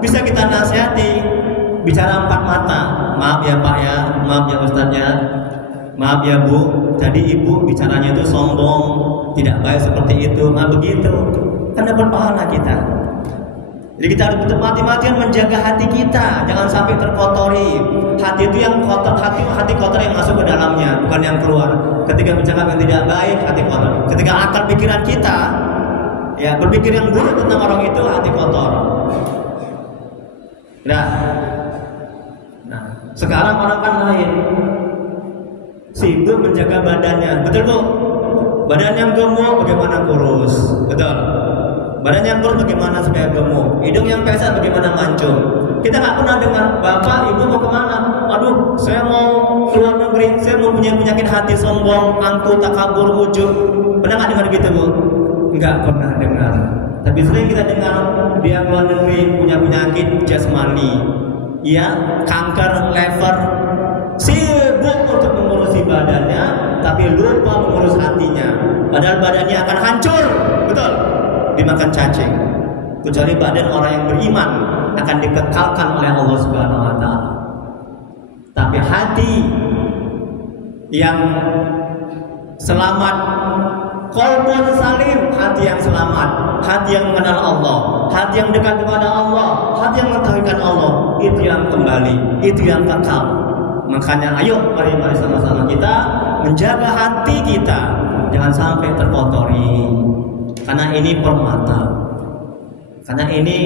bisa kita nasihati. Bicara empat mata, maaf ya Pak ya, maaf ya Ustadznya, maaf ya Bu, tadi Ibu bicaranya itu sombong, tidak baik seperti itu, nggak begitu, kan dapat pahala kita. Jadi kita harus mati-matian menjaga hati kita, jangan sampai terkotori. Hati itu yang kotor, hati kotor yang masuk ke dalamnya, bukan yang keluar. Ketika bercakap yang tidak baik, hati kotor. Ketika akal pikiran kita, ya berpikir yang buruk tentang orang itu, hati kotor. Nah, sekarang orang kan lain, sibuk menjaga badannya, betul Bu? Badan yang gemuk bagaimana kurus, betul? Badan yang kurus bagaimana supaya gemuk? Hidung yang pesat bagaimana mancung? Kita nggak pernah dengar, Bapak, Ibu mau kemana? Aduh, saya mau keluar negeri, saya mau punya penyakit hati sombong, angkuh, takabur, ujub. Pernah nggak dengar gitu, Bu? Nggak pernah dengar. Tapi sering kita dengar dia keluar negeri punya penyakit jasmani, ya, kanker lever, sibuk untuk mengurusi badannya, tapi lupa mengurus hatinya. Padahal badannya akan hancur, betul, dimakan cacing. Kecuali badan orang yang beriman akan dikekalkan oleh Allah Subhanahu wa taala. Tapi hati yang selamat, qalbun salim, hati yang selamat, hati yang mengenal Allah, hati yang dekat kepada Allah, hati yang mengetahuikan Allah, itu yang kembali, itu yang kekal. Makanya ayo mari sama-sama kita menjaga hati kita, jangan sampai terkotori. Karena ini permata, karena ini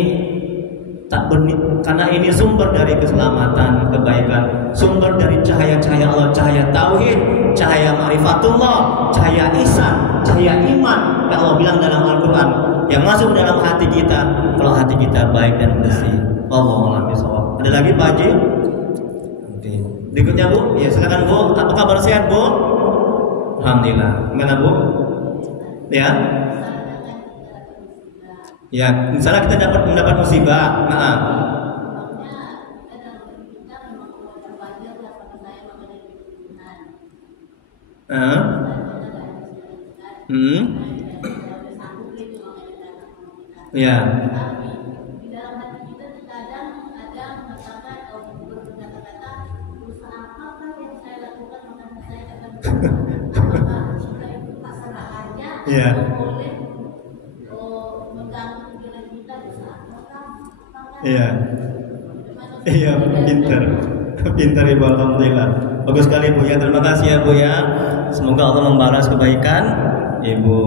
karena ini sumber dari keselamatan, kebaikan, sumber dari cahaya-cahaya Allah, cahaya tauhid, cahaya ma'rifatullah, cahaya ihsan, cahaya iman. Yang Allah bilang dalam Al-Quran, yang masuk dalam hati kita kalau hati kita baik dan bersih. Allahumma bishawab. Ada lagi Pak Haji? Berikutnya Bu, ya silakan Bu. Apa kabar, sehat Bu? Alhamdulillah. Gimana Bu? Ya. Ya, misalnya kita mendapat musibah, ya. Ya. Iya. Iya, pintar Ibu, alhamdulillah. Bagus sekali Bu ya, terima kasih ya Bu ya. Semoga Allah membalas kebaikan Ibu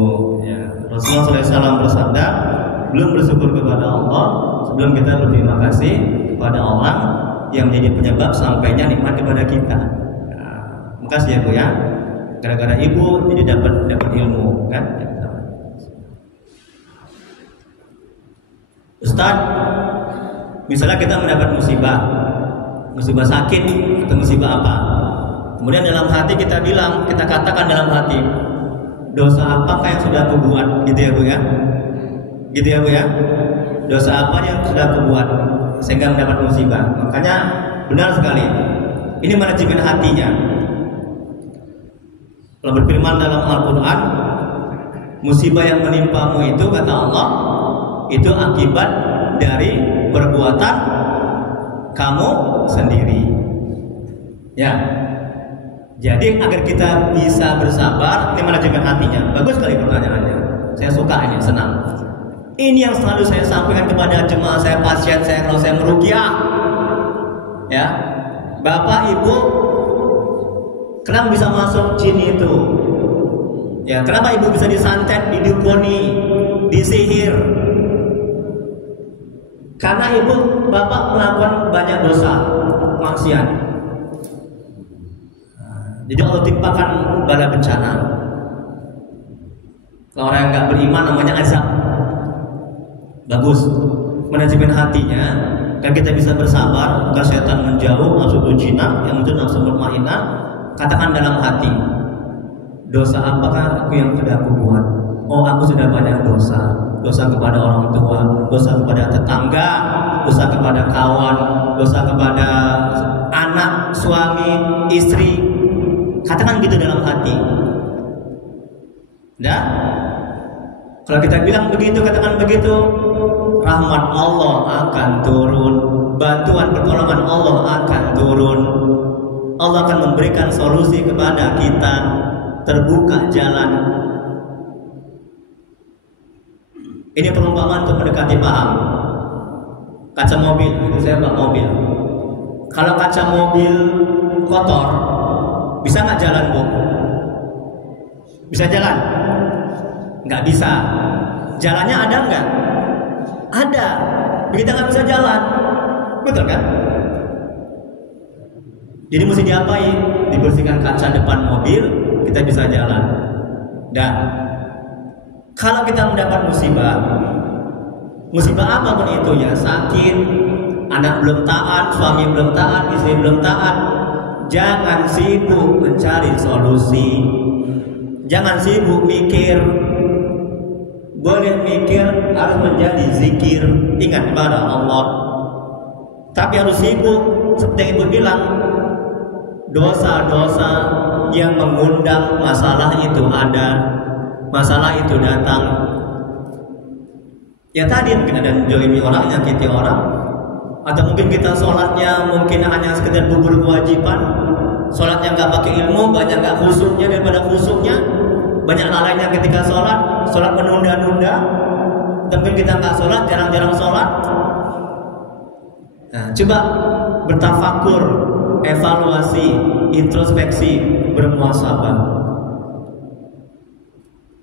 ya. Rasulullah SAW bersabda, belum bersyukur kepada Allah sebelum kita berterima kasih kepada orang yang menjadi penyebab sampainya nikmat kepada kita. Nah, makasih ya Bu ya. Gara-gara Ibu jadi dapat ilmu kan. Ustaz, misalnya kita mendapat musibah sakit atau musibah apa, kemudian dalam hati kita bilang, kita katakan dalam hati, dosa apakah yang sudah aku buat, gitu ya Bu ya, gitu ya Bu ya, dosa apa yang sudah aku buat sehingga mendapat musibah. Makanya benar sekali, ini manajemen hatinya. Allah berfirman dalam Al-Quran, musibah yang menimpamu itu kata Allah, itu akibat dari perbuatan kamu sendiri. Ya. Jadi agar kita bisa bersabar, ini manajemen hatinya. Bagus sekali pertanyaannya. Saya suka ini, senang. Ini yang selalu saya sampaikan kepada jemaah saya, pasien saya kalau saya meruqyah. Ya. Bapak Ibu, kenapa bisa masuk jin itu? Ya, kenapa Ibu bisa disantet, didukuni, disihir? Karena Ibu, Bapak melakukan banyak dosa, maksiat. Jadi Allah timpakan bala bencana. Kalau orang yang nggak beriman namanya azab. Bagus, manajemen hatinya, agar kita bisa bersabar, agar setan menjauh, nafsu jinak yang muncul nafsu mutmainnah. Katakan dalam hati, dosa apakah aku yang sudah aku buat? Oh, aku sudah banyak dosa. Dosa kepada orang tua, dosa kepada tetangga, dosa kepada kawan, dosa kepada anak, suami, istri. Katakan gitu dalam hati. Dah? Kalau kita bilang begitu, katakan begitu, rahmat Allah akan turun, bantuan pertolongan Allah akan turun. Allah akan memberikan solusi kepada kita, terbuka jalan. Ini perumpamaan untuk mendekati paham. Kaca mobil, itu saya bak mobil. Kalau kaca mobil kotor, bisa nggak jalan Bu? Bisa jalan? Nggak bisa. Jalannya ada nggak? Ada. Kita nggak bisa jalan, betul kan? Jadi mesti diapain? Dibersihkan kaca depan mobil, kita bisa jalan. Dan kalau kita mendapat musibah apapun itu ya, sakit, anak belum taat, suami belum taat, istri belum taat. Jangan sibuk mencari solusi. Jangan sibuk mikir. Boleh mikir, harus menjadi zikir, ingat kepada Allah. Tapi harus sibuk, seperti yang Ibu bilang, dosa-dosa yang mengundang masalah itu ada, masalah itu datang. Ya tadi mungkin ada menjolimi orang, nyakiti orang, atau mungkin kita sholatnya mungkin hanya sekedar bubur kewajiban, sholatnya nggak pakai ilmu, banyak nggak khusyuknya daripada khusyuknya, banyak lalainya ketika sholat menunda-nunda, mungkin kita nggak sholat, jarang-jarang sholat. Nah, coba bertafakur, evaluasi, introspeksi, bermuhasabah.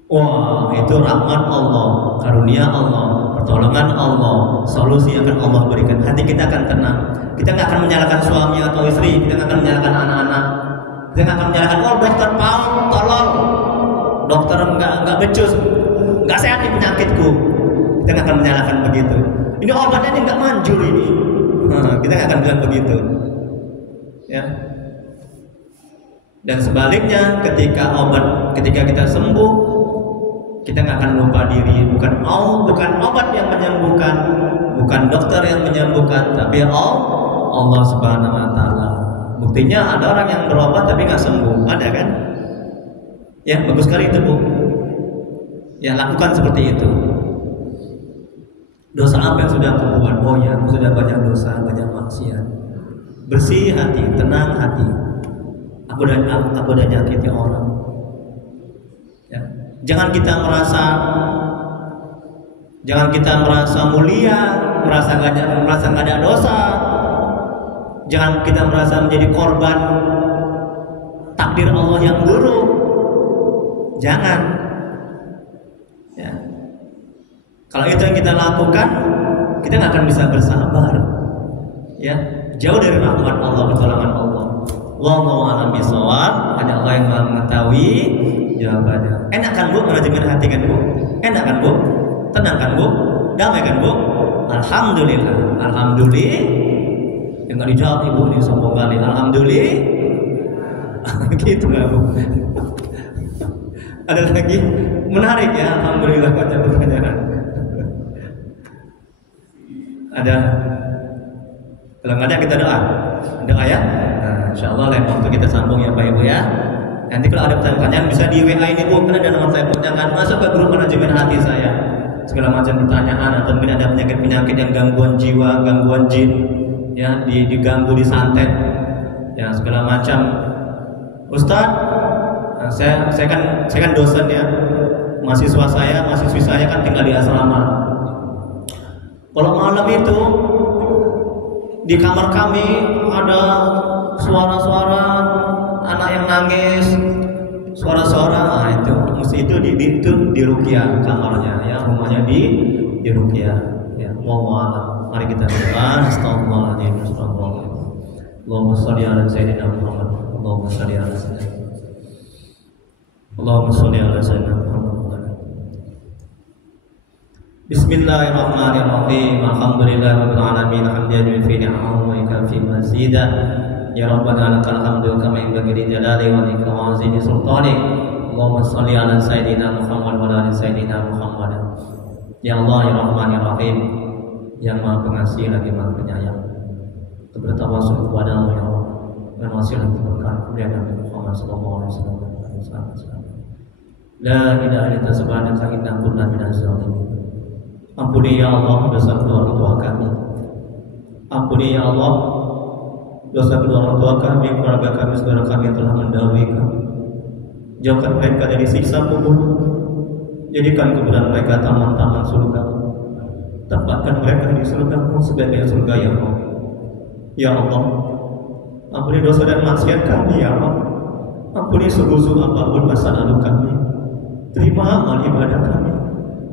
Wah, itu rahmat Allah, karunia Allah, pertolongan Allah, solusi yang akan Allah berikan. Hati kita akan tenang. Kita nggak akan menyalahkan suami atau istri, kita nggak akan menyalahkan anak-anak, kita nggak akan menyalahkan, oh dokter Paul, tolong, dokter nggak becus, nggak sehat nih penyakitku. Kita nggak akan menyalahkan begitu. Ini obatnya ini nggak manjur ini. Kita nggak akan bilang begitu. Ya. Dan sebaliknya, ketika kita sembuh, kita nggak akan lupa diri. Bukan obat yang menyembuhkan, bukan dokter yang menyembuhkan, tapi Allah Subhanahu Wa Taala. Buktinya ada orang yang berobat tapi nggak sembuh, ada kan? Ya, bagus sekali itu, Bu. Ya, lakukan seperti itu. Dosa apa yang sudah aku buat? Oh ya, aku sudah banyak dosa, banyak maksiat. Bersih hati, tenang hati. Aku udah nyakiti orang. Ya. Jangan kita merasa mulia, merasa nggak ada dosa. Jangan kita merasa menjadi korban takdir Allah yang buruk. Jangan. Ya. Kalau itu yang kita lakukan, kita nggak akan bisa bersabar. Ya, jauh dari rahmat Allah, pertolongan Allah. Wallahu a'lam bishawab. Hanya Allah yang mengetahui jawabannya. Enak kan, Bu, manajemen hati kan, Bu? Enak kan, Bu? Tenang kan, Bu? Damai kan, Bu? Alhamdulillah. Alhamdulillah. Yang nggak dijawab Ibu ini sombong kali. Alhamdulillah. Gitu nggak, Bu? Ada lagi menarik ya. Alhamdulillah baca pertanyaan. Ada. Kalau nggak ada kita doa. Doa ya. Nah, insya Allah lain waktu kita sambung ya Pak Ibu ya. Nanti kalau ada pertanyaan bisa di WA ini Bu, karena ada nomor saya, jangan masuk ke grup manajemen hati saya. Segala macam pertanyaan atau mungkin ada penyakit-penyakit yang gangguan jiwa, gangguan jin, ya diganggu, disantet, ya segala macam. Ustadz, saya kan dosen ya, mahasiswi saya kan tinggal di asrama. Kalau malam itu di kamar kami ada suara-suara anak yang nangis, suara-suara, itu mesti itu di ruqyah kamarnya, ya rumahnya di ruqyah. Ya, mohon mari kita berdoa. Astagfirullahaladzim. Allahumma sholli ala sayyidina Muhammad. Allahumma sholli ala sayyidina Muhammad. Bismillahirrahmanirrahim. Alhamdulillahirabbil alamin. Hamdan fi ni'amahu wa kafi mazidah. Ya Rabbana lakal hamdu kama yanbaghi li jalali wa likamazini sultanik. Allahumma sholli ala sayyidina Muhammad wa ala sayyidina Muhammad. Ya Allah ya Rahman ya Rahim, yang Maha Pengasih lagi Maha Penyayang, bertawasul kepadamu ya Allah, dan wasilah keberkahan kepada Nabi Muhammad sallallahu alaihi wasallam. La ilaha illa anta subhanaka inna kunna minaz zalimin. Ampuni ya Allah dosa kedua orang tua kami. Ampuni ya Allah dosa kedua orang tua kami, keluarga kami, saudara kami yang telah mendahului kami. Jauhkan mereka dari siksa kubur. Jadikan kuburan mereka taman-taman surga. Tempatkan mereka di surga-Mu sebagai surga ya Allah. Ya Allah, ampuni dosa dan maksiat kami ya Allah. Ampuni sungguh-sungguh apapun masa lalu kami. Terima amal ibadah kami.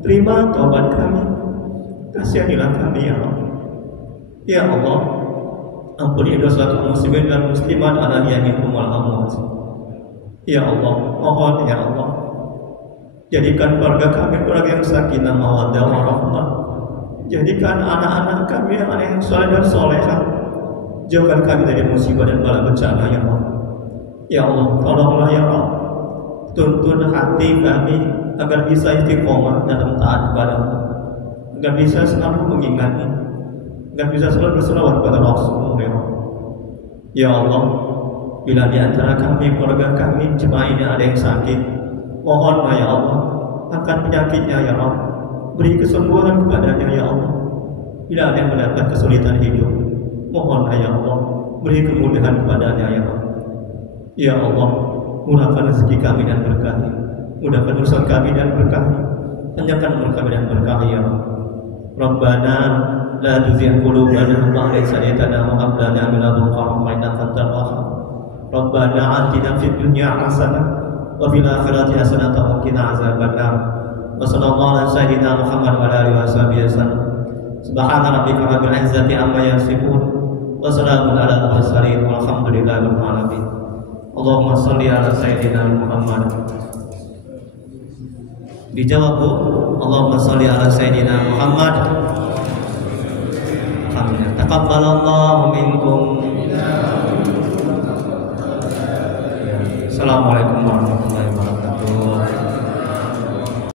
Terima taubat kami. Kasihanilah kami ya Allah. Ya Allah, ampuni dosa kaum muslimin dan muslimat ala yaminkum wal amwat. Ya Allah, mohon ya Allah, jadikan keluarga kami keluarga yang sakinah mawaddah warahmah. Jadikan anak-anak kami yang anak yang soleh dan soleha. Jauhkan kami dari musibah dan bala bencana ya Allah. Ya Allah, tolonglah ya Allah. Tuntun hati kami agar bisa istiqomah dalam taat kepada-Mu, agar bisa selalu mengingatnya, agar bisa selalu berselawat kepada Rasulullah ya Allah. Ya Allah, bila di antara kami, keluarga kami, jemaah ini ada yang sakit, mohonlah ya Allah, angkat penyakitnya ya Allah, beri kesembuhan kepadanya ya Allah. Bila ada yang mendapat kesulitan hidup, mohonlah ya Allah, beri kemudahan kepadanya ya Allah. Ya Allah, murahkan rezeki kami dan berkahi, mudahkan urusan kami dan berkahi, panjangkan umur kami dan berkahi ya Allah. Rabbana la tuzigh qulubana ba'da idh hadaytana wa hab lana min ladunka rahmatan innaka antal wahhab. Rabbana atina fid dunya hasanah wa fil akhirati hasanah wa qina azabannar. Wa sallallahu ala sayyidina Muhammad wa ala alihi washabihi wasallam. Subhana rabbika rabbil izzati amma yasifun wa salamun ala mursalin walhamdulillahi rabbil alamin. Allahumma shalli ala sayyidina Muhammad. Dijawab Bu, Allahumma shalli ala sayyidina Muhammad. Alhamdulillah. Taqabbalallahu minkum. Assalamualaikum.